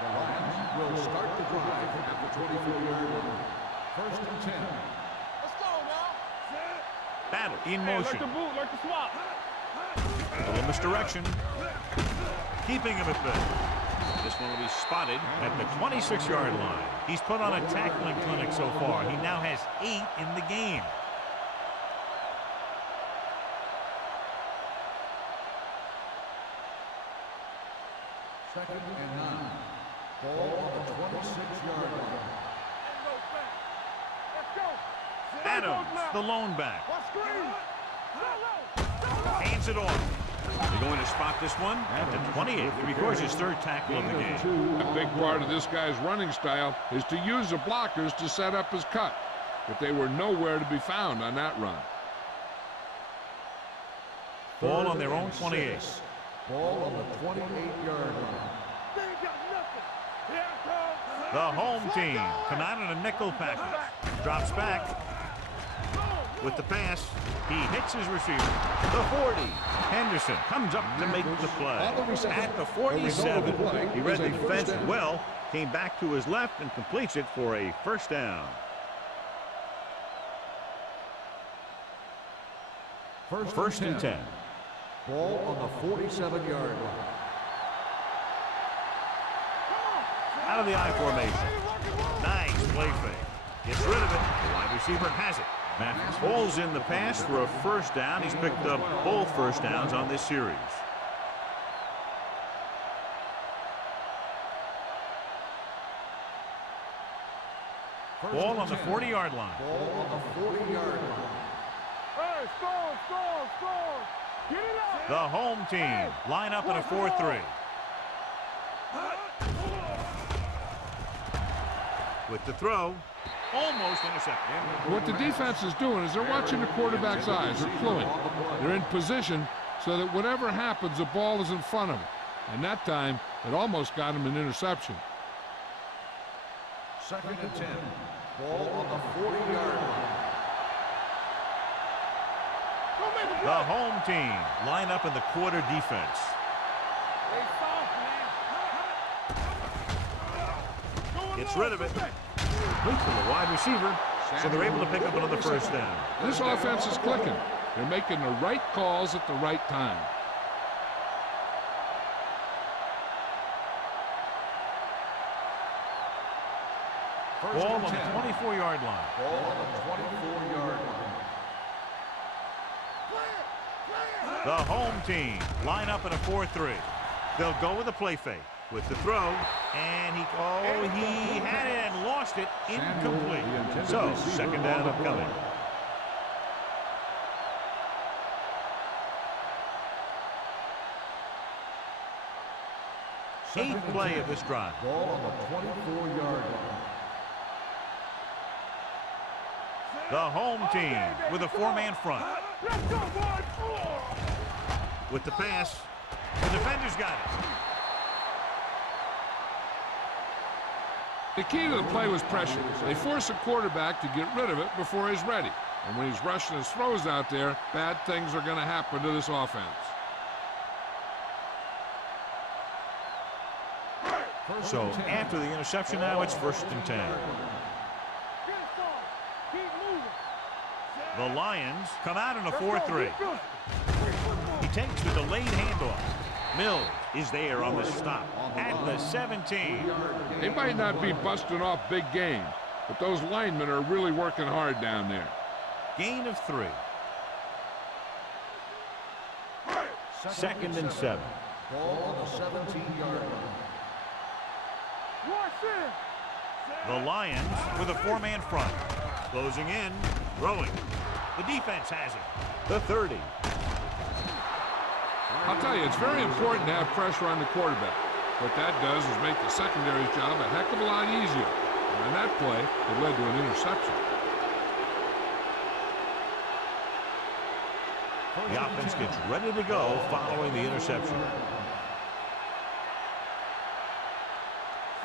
The Lions will start the drive at the 24-yard line. First and 10. Let's go now. Battle in Hey, motion. like the boot, like the swap. A little misdirection. Keeping him at bay. This one will be spotted at the 26-yard line. He's put on a tackling clinic so far. He now has 8 in the game. Second and 9. Ball on the 26-yard line. Let's go. Adams, the lone back. What screen? Hands it off. They're going to spot this one at the 28. He records his 3rd tackle of the game. A big part of this guy's running style is to use the blockers to set up his cut, but they were nowhere to be found on that run. Ball on their own 28. Ball on the 28-yard line. They ain't got nothing. Here it comes. The home team come out in a nickel package. Drops back with the pass. He hits his receiver. The 40. Henderson comes up to make the play. At the 47. He read the defense well, came back to his left and completes it for a first down. First and 10. Ball on the 47-yard line. Out of the I formation. Nice play fake. Gets rid of it. The wide receiver has it. Matthews pulls in the pass for a first down. He's picked up both first downs on this series. Ball on the 40-yard line. Ball on the 40-yard line. Hey, score. Get it out. The home team line up in a 4-3. With the throw, almost intercepted. What the defense is doing is they're watching the quarterback's eyes. They're cluing. They're in position so that whatever happens, the ball is in front of them. And that time, it almost got him an interception. Second and 10. Ball on the 40-yard line. The home team line up in the quarter defense. Gets rid of it. Complete to the wide receiver, so they're able to pick up another first down. This offense is clicking. They're making the right calls at the right time. Ball on the 24-yard line. Ball on the 24-yard line. The home team line up in a 4-3. They'll go with a play fake with the throw, and he had it and lost it, incomplete. So, second down upcoming. Eighth play of this drive. Ball on the 24-yard line. The home team with a four-man front. Let's go, boys! With the pass, the defender's got it. The key to the play was pressure. They force a quarterback to get rid of it before he's ready. And when he's rushing his throws out there, bad things are going to happen to this offense. So after the interception now, it's 1st and 10. The Lions come out in a 4-3. He takes the delayed handoff. Mills is there on the stop at the 17. They might not be busting off big game, but those linemen are really working hard down there. Gain of 3. 2nd and 7. Ball on the 17-yard line. The Lions with a four-man front. Closing in, throwing. The defense has it. The 30. I'll tell you, it's very important to have pressure on the quarterback. What that does is make the secondary's job a heck of a lot easier. And in that play, it led to an interception. The offense gets ready to go following the interception.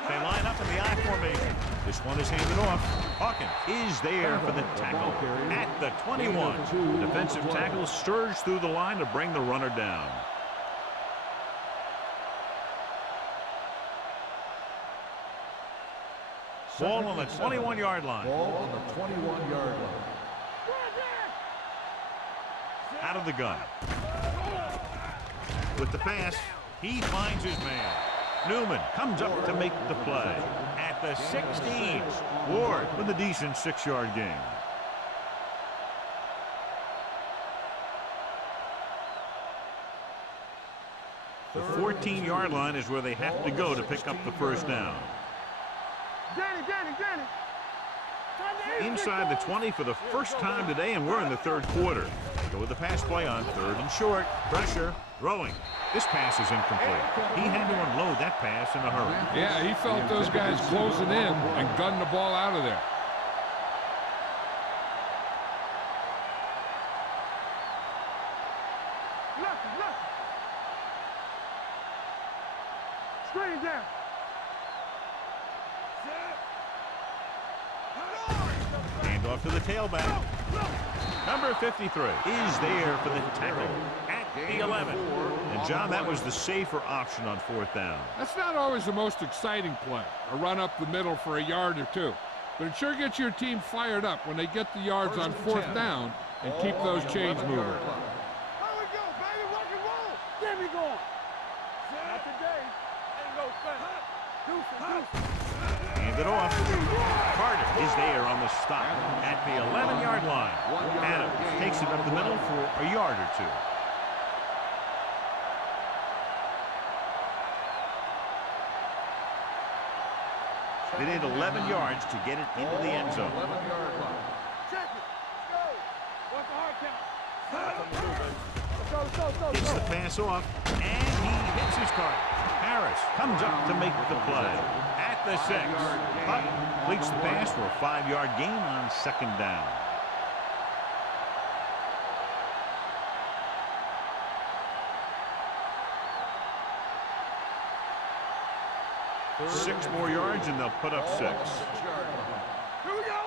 They line up in the I formation. This one is handed off. Hawkins is there for the tackle at the 21. The defensive tackle surged through the line to bring the runner down. Ball on the 21-yard line. Ball on the 21-yard line. Out of the gun. With the pass, he finds his man. Newman comes up to make the play at the 16. Ward with a decent 6-yard gain. The 14-yard line is where they have to go to pick up the first down. Inside the 20 for the first time today, and we're in the 3rd quarter. Go with the pass play on 3rd and short. Pressure, throwing. This pass is incomplete. He had to unload that pass in a hurry. Yeah, he felt those guys closing in and gunned the ball out of there. Screen down. Handoff to the tailback. Number 53 is there for the tackle at the 11. And, John, that was the safer option on 4th down. That's not always the most exciting play, a run up the middle for a yard or two. But it sure gets your team fired up when they get the yards on 4th down and keep those chains moving. Here we go, baby. Rock and roll. Get me going. Not today. Ain't no fun. Hand it off. Carter is there on the stop at the 11-yard line. Adams takes it up the middle for a yard or 2. They need 11 yards to get it into the end zone. 11-yard line. Check it. Let's go. What's the hard count? Gets the pass off, and he hits his Carter. Harris comes up to make the play at the 6. Hutton completes the pass for a 5-yard gain on 2nd down. Six more yards, and they'll put up 6. Here we go.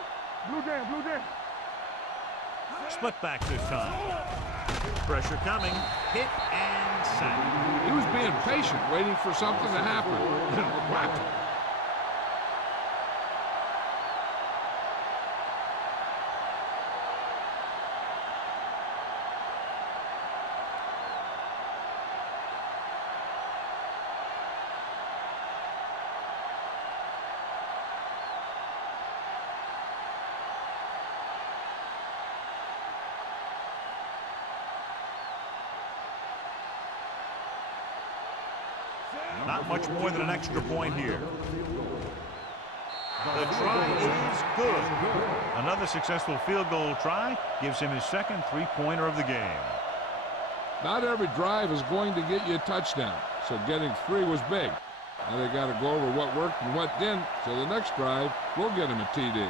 Blue down. Split back this time. Pressure coming. Hit and sack. He was being patient, waiting for something to happen. Whack. Not much more than an extra point here. The try is good. Another successful field goal try gives him his second three-pointer of the game. Not every drive is going to get you a touchdown, so getting 3 was big. Now they got to go over what worked and what didn't, so the next drive will get him a TD.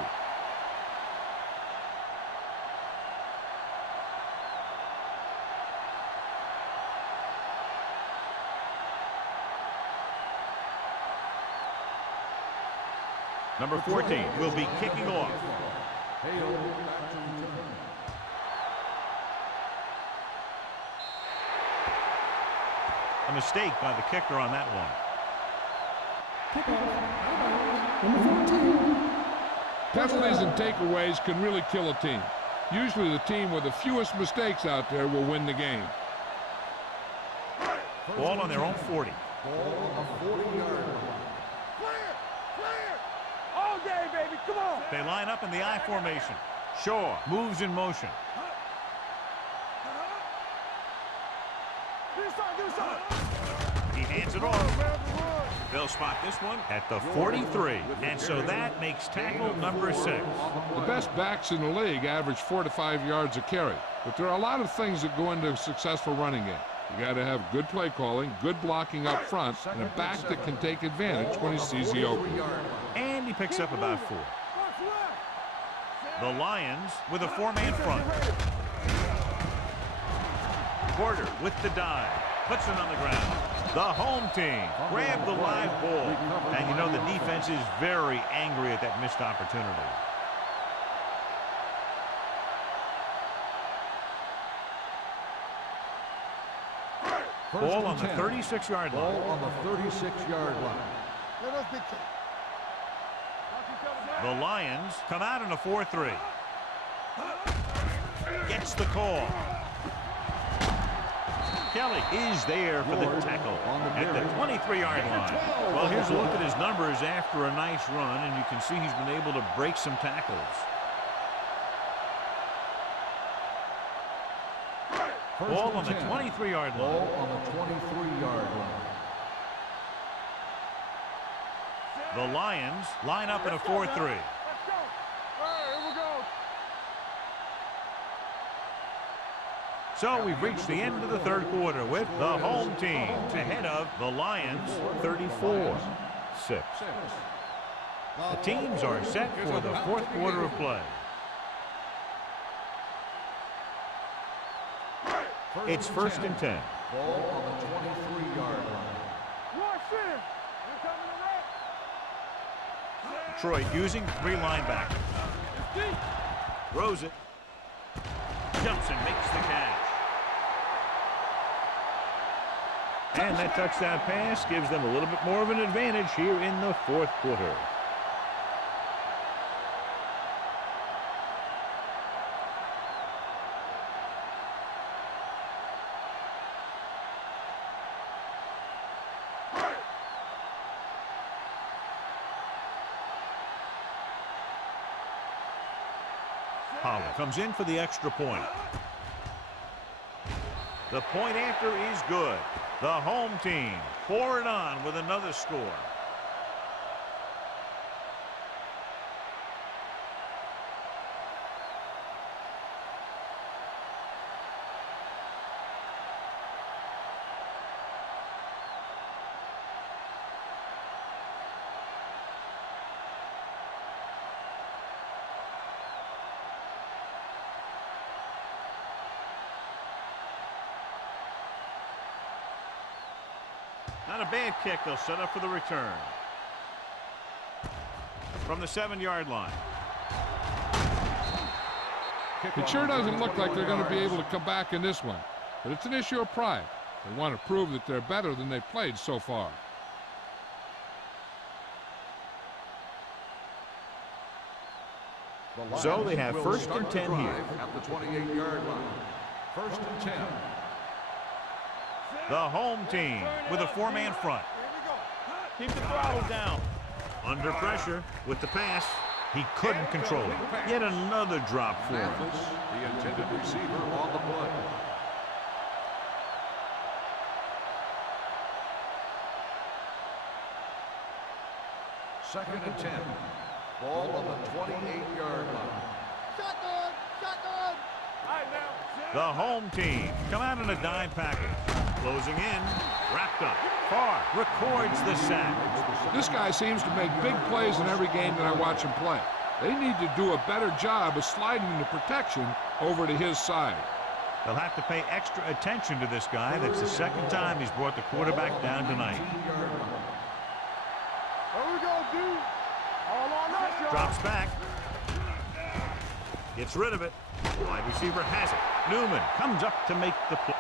Number 14 will be kicking off. A mistake by the kicker on that one. Penalties and takeaways can really kill a team. Usually the team with the fewest mistakes out there will win the game. Ball on their own 40. Ball on the 40-yard line. All day, baby. Come on. They line up in the I formation. Shaw moves in motion. He hands it off. They'll spot this one at the 43. And so that makes tackle number 6. The best backs in the league average 4 to 5 yards a carry. But there are a lot of things that go into a successful running game. You got to have good play calling, good blocking up front, and a back that can take advantage when he sees the opening. And he picks up about 4. The Lions with a 4-man front. Porter with the dive. Puts it on the ground. The home team grabbed the live ball. And you know the defense is very angry at that missed opportunity. Ball on the 36-yard line. Ball on the 36-yard line. The Lions come out in a 4-3. Gets the call. Kelly is there for the tackle at the 23-yard line. Well, here's a look at his numbers after a nice run, and you can see he's been able to break some tackles. Ball on the 23-yard line. Ball on the 23-yard line. The Lions line up in a 4-3. All right, here we go. So we've reached the end of the third quarter with the home team ahead of the Lions 34-6. The teams are set for the fourth quarter of play. It's 1st and 10. Ball on the 23-yard line. Watch this. Here coming the red. Detroit using 3 linebackers. Throws it. Jumps and makes the catch. And that touchdown pass gives them a little bit more of an advantage here in the fourth quarter. Pollard comes in for the extra point. The point after is good. The home team pour it on with another score. Not a bad kick. They'll set up for the return. From the 7-yard line. It sure doesn't look like they're going to be able to come back in this one. But it's an issue of pride. They want to prove that they're better than they've played so far. So they have 1st and 10 here. At the 28-yard line. 1st and 10. The home team with a 4-man front. Keep the throttle down. Under pressure with the pass. He couldn't control it. Yet another drop for him. The intended receiver on the play. Second and 10. Ball on the 28-yard line. Shotgun! Shotgun! All right, now. The home team come out in a dime package. Closing in, wrapped up. Farr records the sack. This guy seems to make big plays in every game that I watch him play. They need to do a better job of sliding the protection over to his side. They'll have to pay extra attention to this guy. That's the second time he's brought the quarterback down tonight. There we go, dude. All on us, y'all. Drops back. Gets rid of it. Wide receiver has it. Newman comes up to make the play.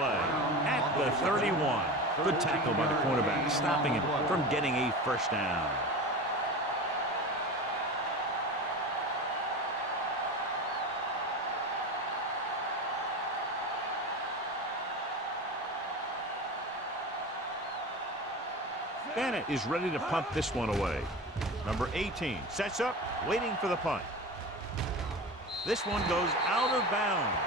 At the 31. Good tackle by the cornerback, stopping him from getting a first down. Bennett is ready to punt this one away. Number 18 sets up, waiting for the punt. This one goes out of bounds.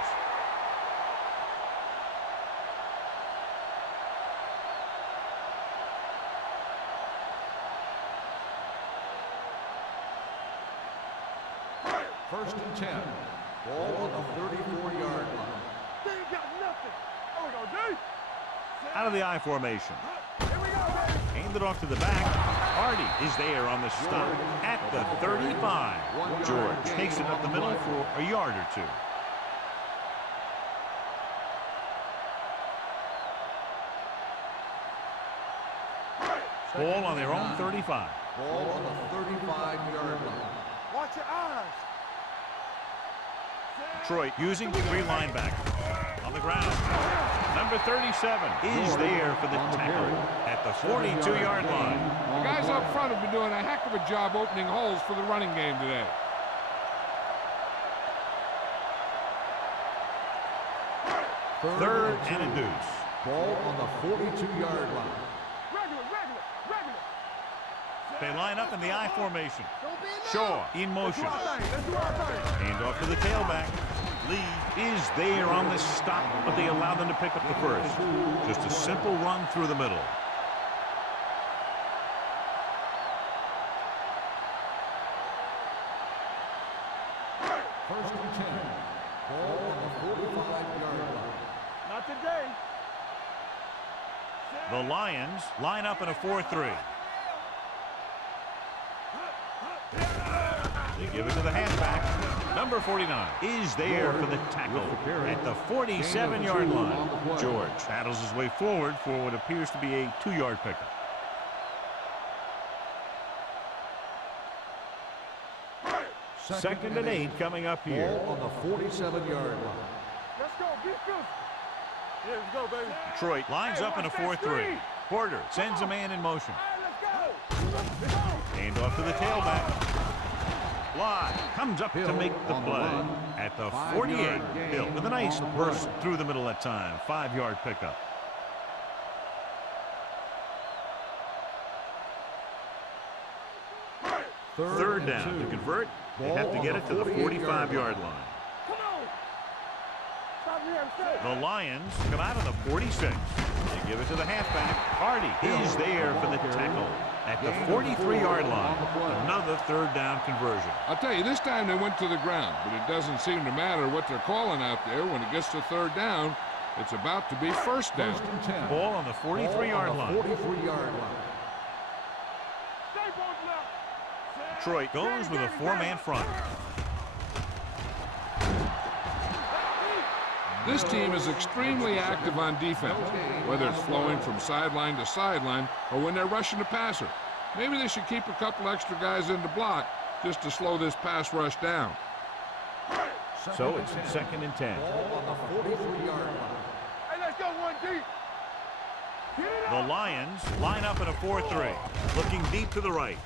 First and 10. Ball on the 34-yard line. They ain't got nothing. There we go, dude. Out of the I formation. Here we go, baby. Hand it off to the back. Hardy is there on the stop at the 35. George takes it up the middle for a yard or two. Ball on their own 35. Ball on the 35-yard line. Watch your eyes. Detroit using three linebackers on the ground. Number 37 is there for the tackle at the 42-yard line. The guys up front have been doing a heck of a job opening holes for the running game today. Third and a deuce. Ball on the 42-yard line. Regular. They line up in the I formation. Don't be in Shaw in motion. Let's do our thing. Hand off to the tailback. Lee is there on the stop, but they allow them to pick up the first. Just a simple run through the middle. First and 10. Ball on the 45-yard line. Not today. The Lions line up in a 4-3. They give it to the halfback. Number 49 is there for the tackle at the 47-yard line. George battles his way forward for what appears to be a 2-yard pickup. Second and 8 coming up here. Ball on the 47-yard line. Let's go. Be good. Here we go, baby. Detroit lines up in a 4-3. Porter sends a man in motion. All right, let's go. Hand off to the tailback. Bly comes up to make the play at the 48. Hill with a nice burst through the middle that time. 5-yard pickup. Third down to convert. They have to get it to the 45-yard line. Come on. Stop me here. The Lions come out of the 46. They give it to the halfback. Hardy is there for the tackle at the 43-yard line. Another third down conversion. I'll tell you, this time they went to the ground, but it doesn't seem to matter what they're calling out there. When it gets to third down, it's about to be first down. First and 10. Ball on the 43-yard line. 43-yard line. Stay both left. Detroit goes with a 4-man front. This team is extremely active on defense, whether it's flowing from sideline to sideline or when they're rushing the passer. Maybe they should keep a couple extra guys in the block just to slow this pass rush down. So it's second and 10. Ball on the 43-yard line. Hey, let's go one deep. Get it The up. Lions line up in a 4-3, looking deep to the right.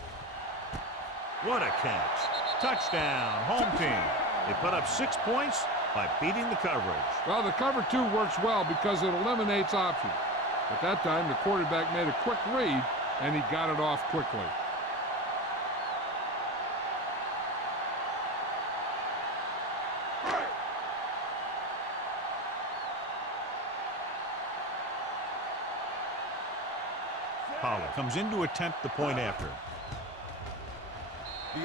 What a catch. Touchdown, home team. They put up 6 points by beating the coverage. Well, the cover 2 works well because it eliminates options. At that time, the quarterback made a quick read, and he got it off quickly. Pollard comes in to attempt the point after.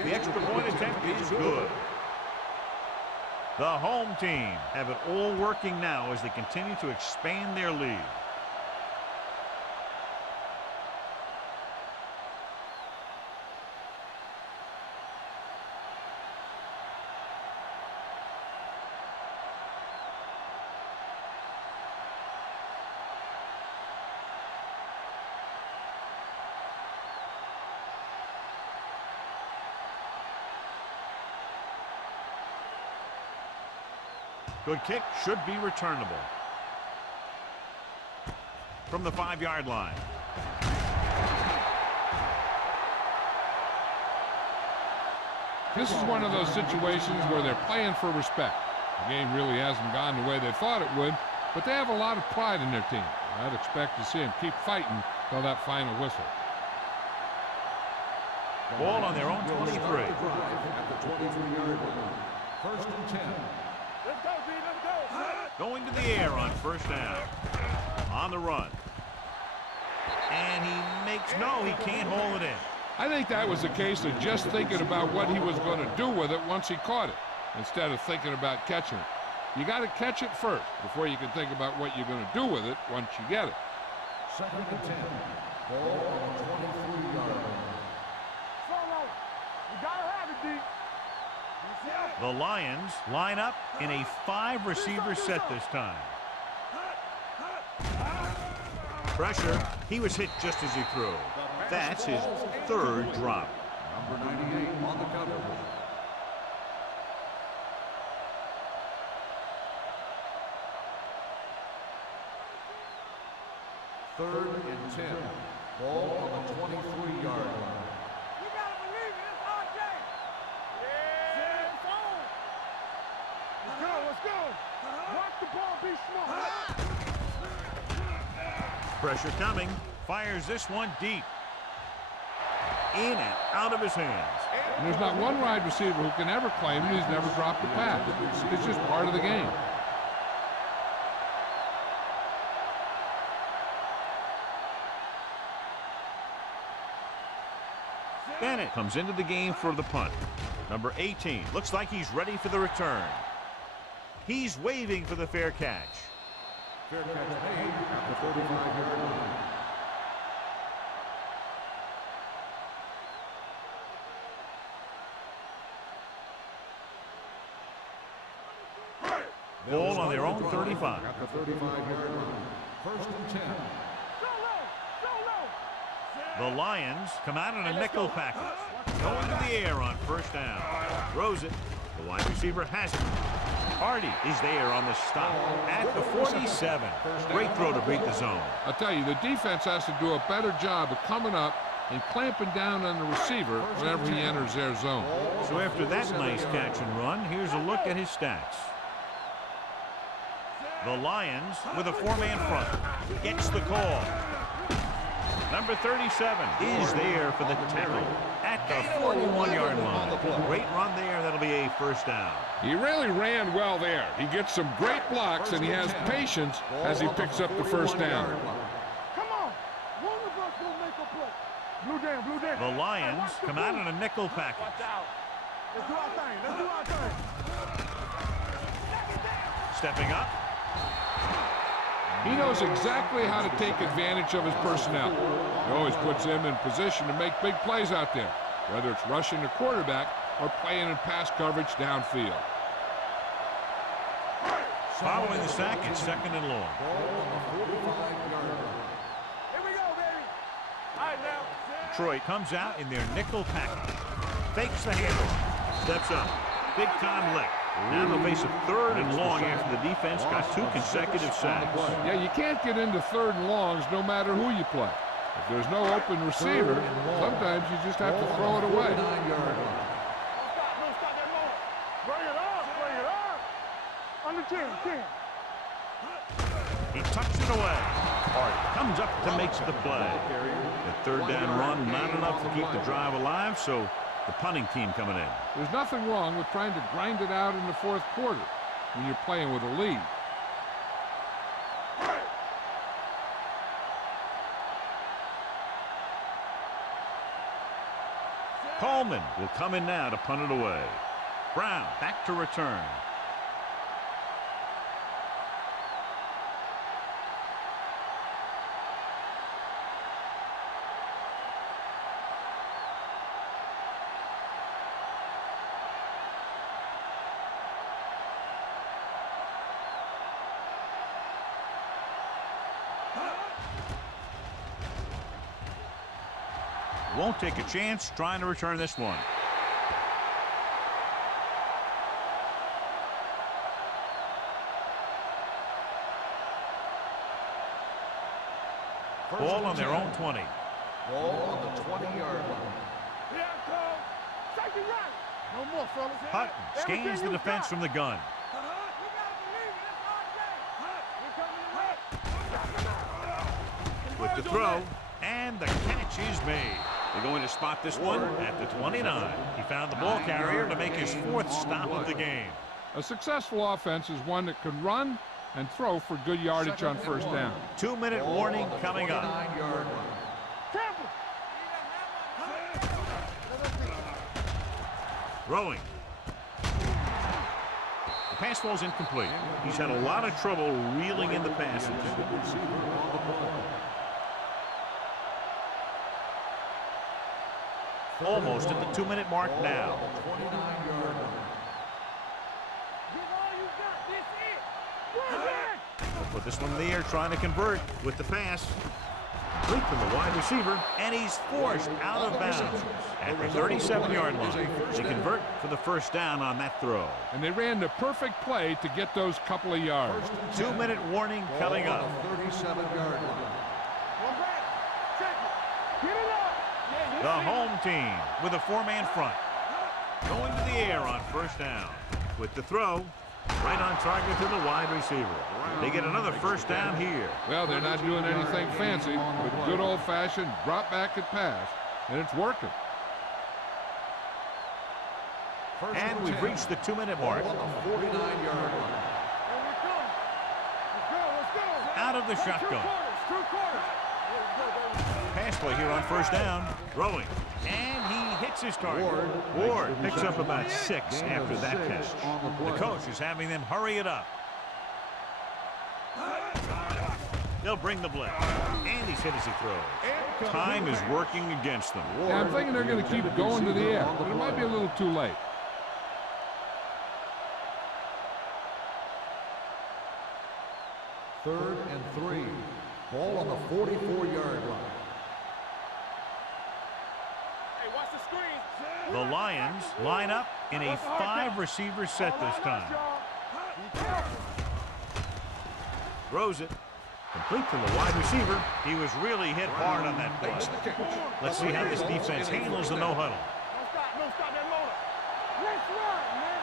The extra point attempt is good. The home team have it all working now as they continue to expand their lead. Good kick, should be returnable. From the 5-yard line. This is one of those situations where they're playing for respect. The game really hasn't gone the way they thought it would, but they have a lot of pride in their team. I'd expect to see them keep fighting till that final whistle. Ball on their own 23. At the 23-yard line. First and 10. Let's go, B, let's go. Going to the air on first down. On the run. And he makes, no, he can't hold it in. I think that was a case of just thinking about what he was going to do with it once he caught it, instead of thinking about catching it. You got to catch it first before you can think about what you're going to do with it once you get it. Second and 10. Ball on the 23-yard line. Solo. You gotta have it, D. The Lions line up in a 5-receiver set this time. Pressure. He was hit just as he threw. That's his 3rd drop. Number 98 on the cover. Third and 10. Ball on the 23-yard line. You gotta believe it. It's RJ. Yeah. It's on. Let's go. Let's go. Watch the ball. Be smart. Pressure coming. Fires this one deep. In and out of his hands. And there's not one wide receiver who can ever claim that he's never dropped a pass. It's just part of the game. Bennett comes into the game for the punt. Number 18. Looks like he's ready for the return. He's waving for the fair catch. Fair catch made at the 35-yard line. Ball on their own 35. At the 35-yard line. First and 10. The Lions come out in a nickel package. Going to the air on first down. Throws it. The wide receiver has it. Hardy is there on the stop at the 47. Great throw to beat the zone. I'll tell you, the defense has to do a better job of coming up and clamping down on the receiver whenever he enters their zone. So after that nice catch and run, here's a look at his stats. The Lions with a 4-man front. Gets the call. Number 37 is there for the tackle at the 41-yard line. Great run there. That'll be a first down. He really ran well there. He gets some great blocks, and he has patience as he picks up the first down. Come on. One of us will make a play. Blue down, blue down. The Lions come out in a nickel package. Let's do our thing. Let's do our thing. Stepping up. He knows exactly how to take advantage of his personnel. He always puts him in position to make big plays out there, whether it's rushing the quarterback or playing in pass coverage downfield. Following the sack, it's 2nd and long. Here we go, baby. All right, now. Detroit comes out in their nickel package. Fakes the handoff. Steps up. Big time lick. Now they'll face a 3rd and long after the defense got 2 consecutive sacks. Yeah, you can't get into 3rd and longs no matter who you play. If there's no open receiver, sometimes you just have to throw it away. Don't stop that moment. Bring it up, bring it up. Under 10. He tucks it away. Hardy comes up to make the play. The 3rd down run, not enough to keep the drive alive, so the punting team coming in. There's nothing wrong with trying to grind it out in the 4th quarter when you're playing with a lead. Coleman will come in now to punt it away. Brown back to return. Won't take a chance trying to return this one. Ball on their own 20. Ball on the 20-yard line. Here I come. Take it right. No more, fellas. Hutton scans the defense from the gun. You gotta believe it. That's our game. With the throw, and the catch is made. They're going to spot this one at the 29. He found the ball carrier to make his 4th stop of the game. A successful offense is one that can run and throw for good yardage on first down. 2-minute warning coming up. Throwing. The pass ball's incomplete. He's had a lot of trouble reeling in the passes. Almost at the 2-minute mark now. Put this one in the air, trying to convert with the pass. Complete to the wide receiver, and he's forced out of bounds at the 37-yard line. They convert for the first down on that throw. And they ran the perfect play to get those couple of yards. 2-minute warning coming up. 37-yard line. The home team with a 4-man front. Going to the air on first down. With the throw, right on target to the wide receiver. They get another first down here. Well, they're not doing anything fancy, but good old-fashioned drop back and pass, and it's working. And we've reached the 2-minute mark. 49-yard line. Out of the shotgun. Pass play here on first down. Throwing. And he hits his target. Ward picks up about 6 after that catch. The coach is having them hurry it up. They'll bring the blitz. And he's hit as he throws. Time is working against them. Yeah, I'm thinking they're going to keep going to the air, but it might be a little too late. Third and 3. Ball on the 44-yard line. The Lions line up in a 5-receiver set this time. Throws it. Complete to the wide receiver. He was really hit hard on that play. Let's see how this defense handles the no-huddle. Don't stop that motor. Let's run, man.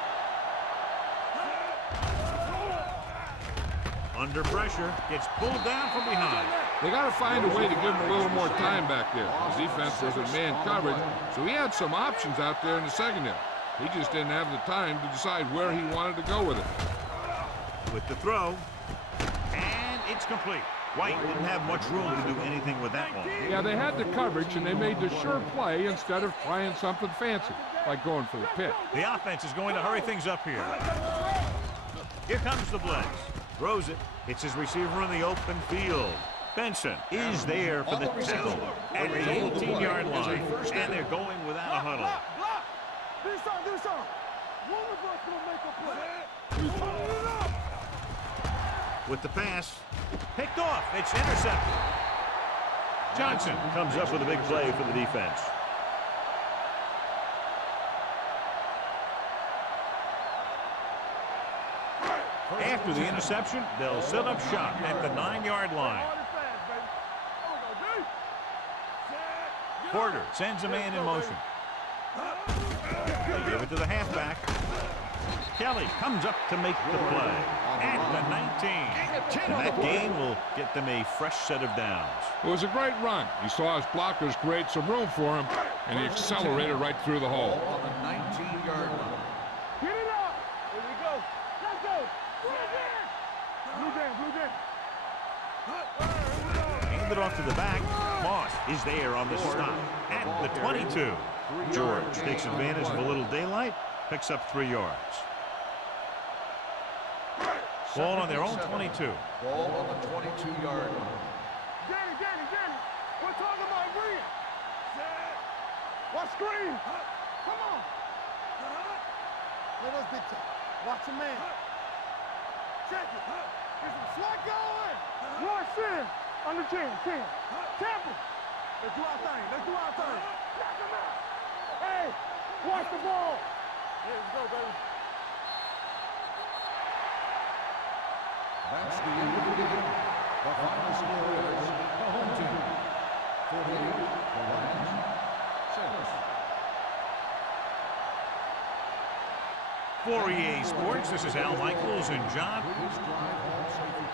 Under pressure, gets pulled down from behind. They got to find a way to give him a little more time back there. The defense was in man coverage, so he had some options out there in the secondary. He just didn't have the time to decide where he wanted to go with it. With the throw, and it's complete. White didn't have much room to do anything with that one. Yeah, they had the coverage, and they made the sure play instead of trying something fancy, like going for the pick. The offense is going to hurry things up here. Here comes the blitz. Throws it. Hits his receiver in the open field. Benson is there for the tackle at the 18-yard line, and they're going without a huddle. Block. Do something. One of us will make a play. He's holding it up. With the pass, picked off. It's intercepted. Johnson comes up with a big play for the defense. After the interception, they'll set up shop at the 9-yard line. Porter sends a man in motion. They give it to the halfback. Kelly comes up to make the play at the 19. And that gain will get them a fresh set of downs. It was a great run. He saw his blockers create some room for him, and he accelerated right through the hole. Ball on the 19-yard line. Get it up. Here we go. Let's go. Blue game. Hand it off to the back. Moss is there on the stop at the 22. George takes advantage of a little daylight, picks up 3 yards. Ball on their own 22. Ball on the 22-yard line. Danny. We're talking about green. What screen? Come on. Let us be tough. Watch a man. Check it. There's some swat going. Watch in. On the 10. Temple. Let's do our thing. Knock him out. Hey, watch the ball. Let's go, baby. That's the end of the game. The final score is the home team 48, the Lions 6. For EA Sports, this is Al Michaels and John. Please drive home safely.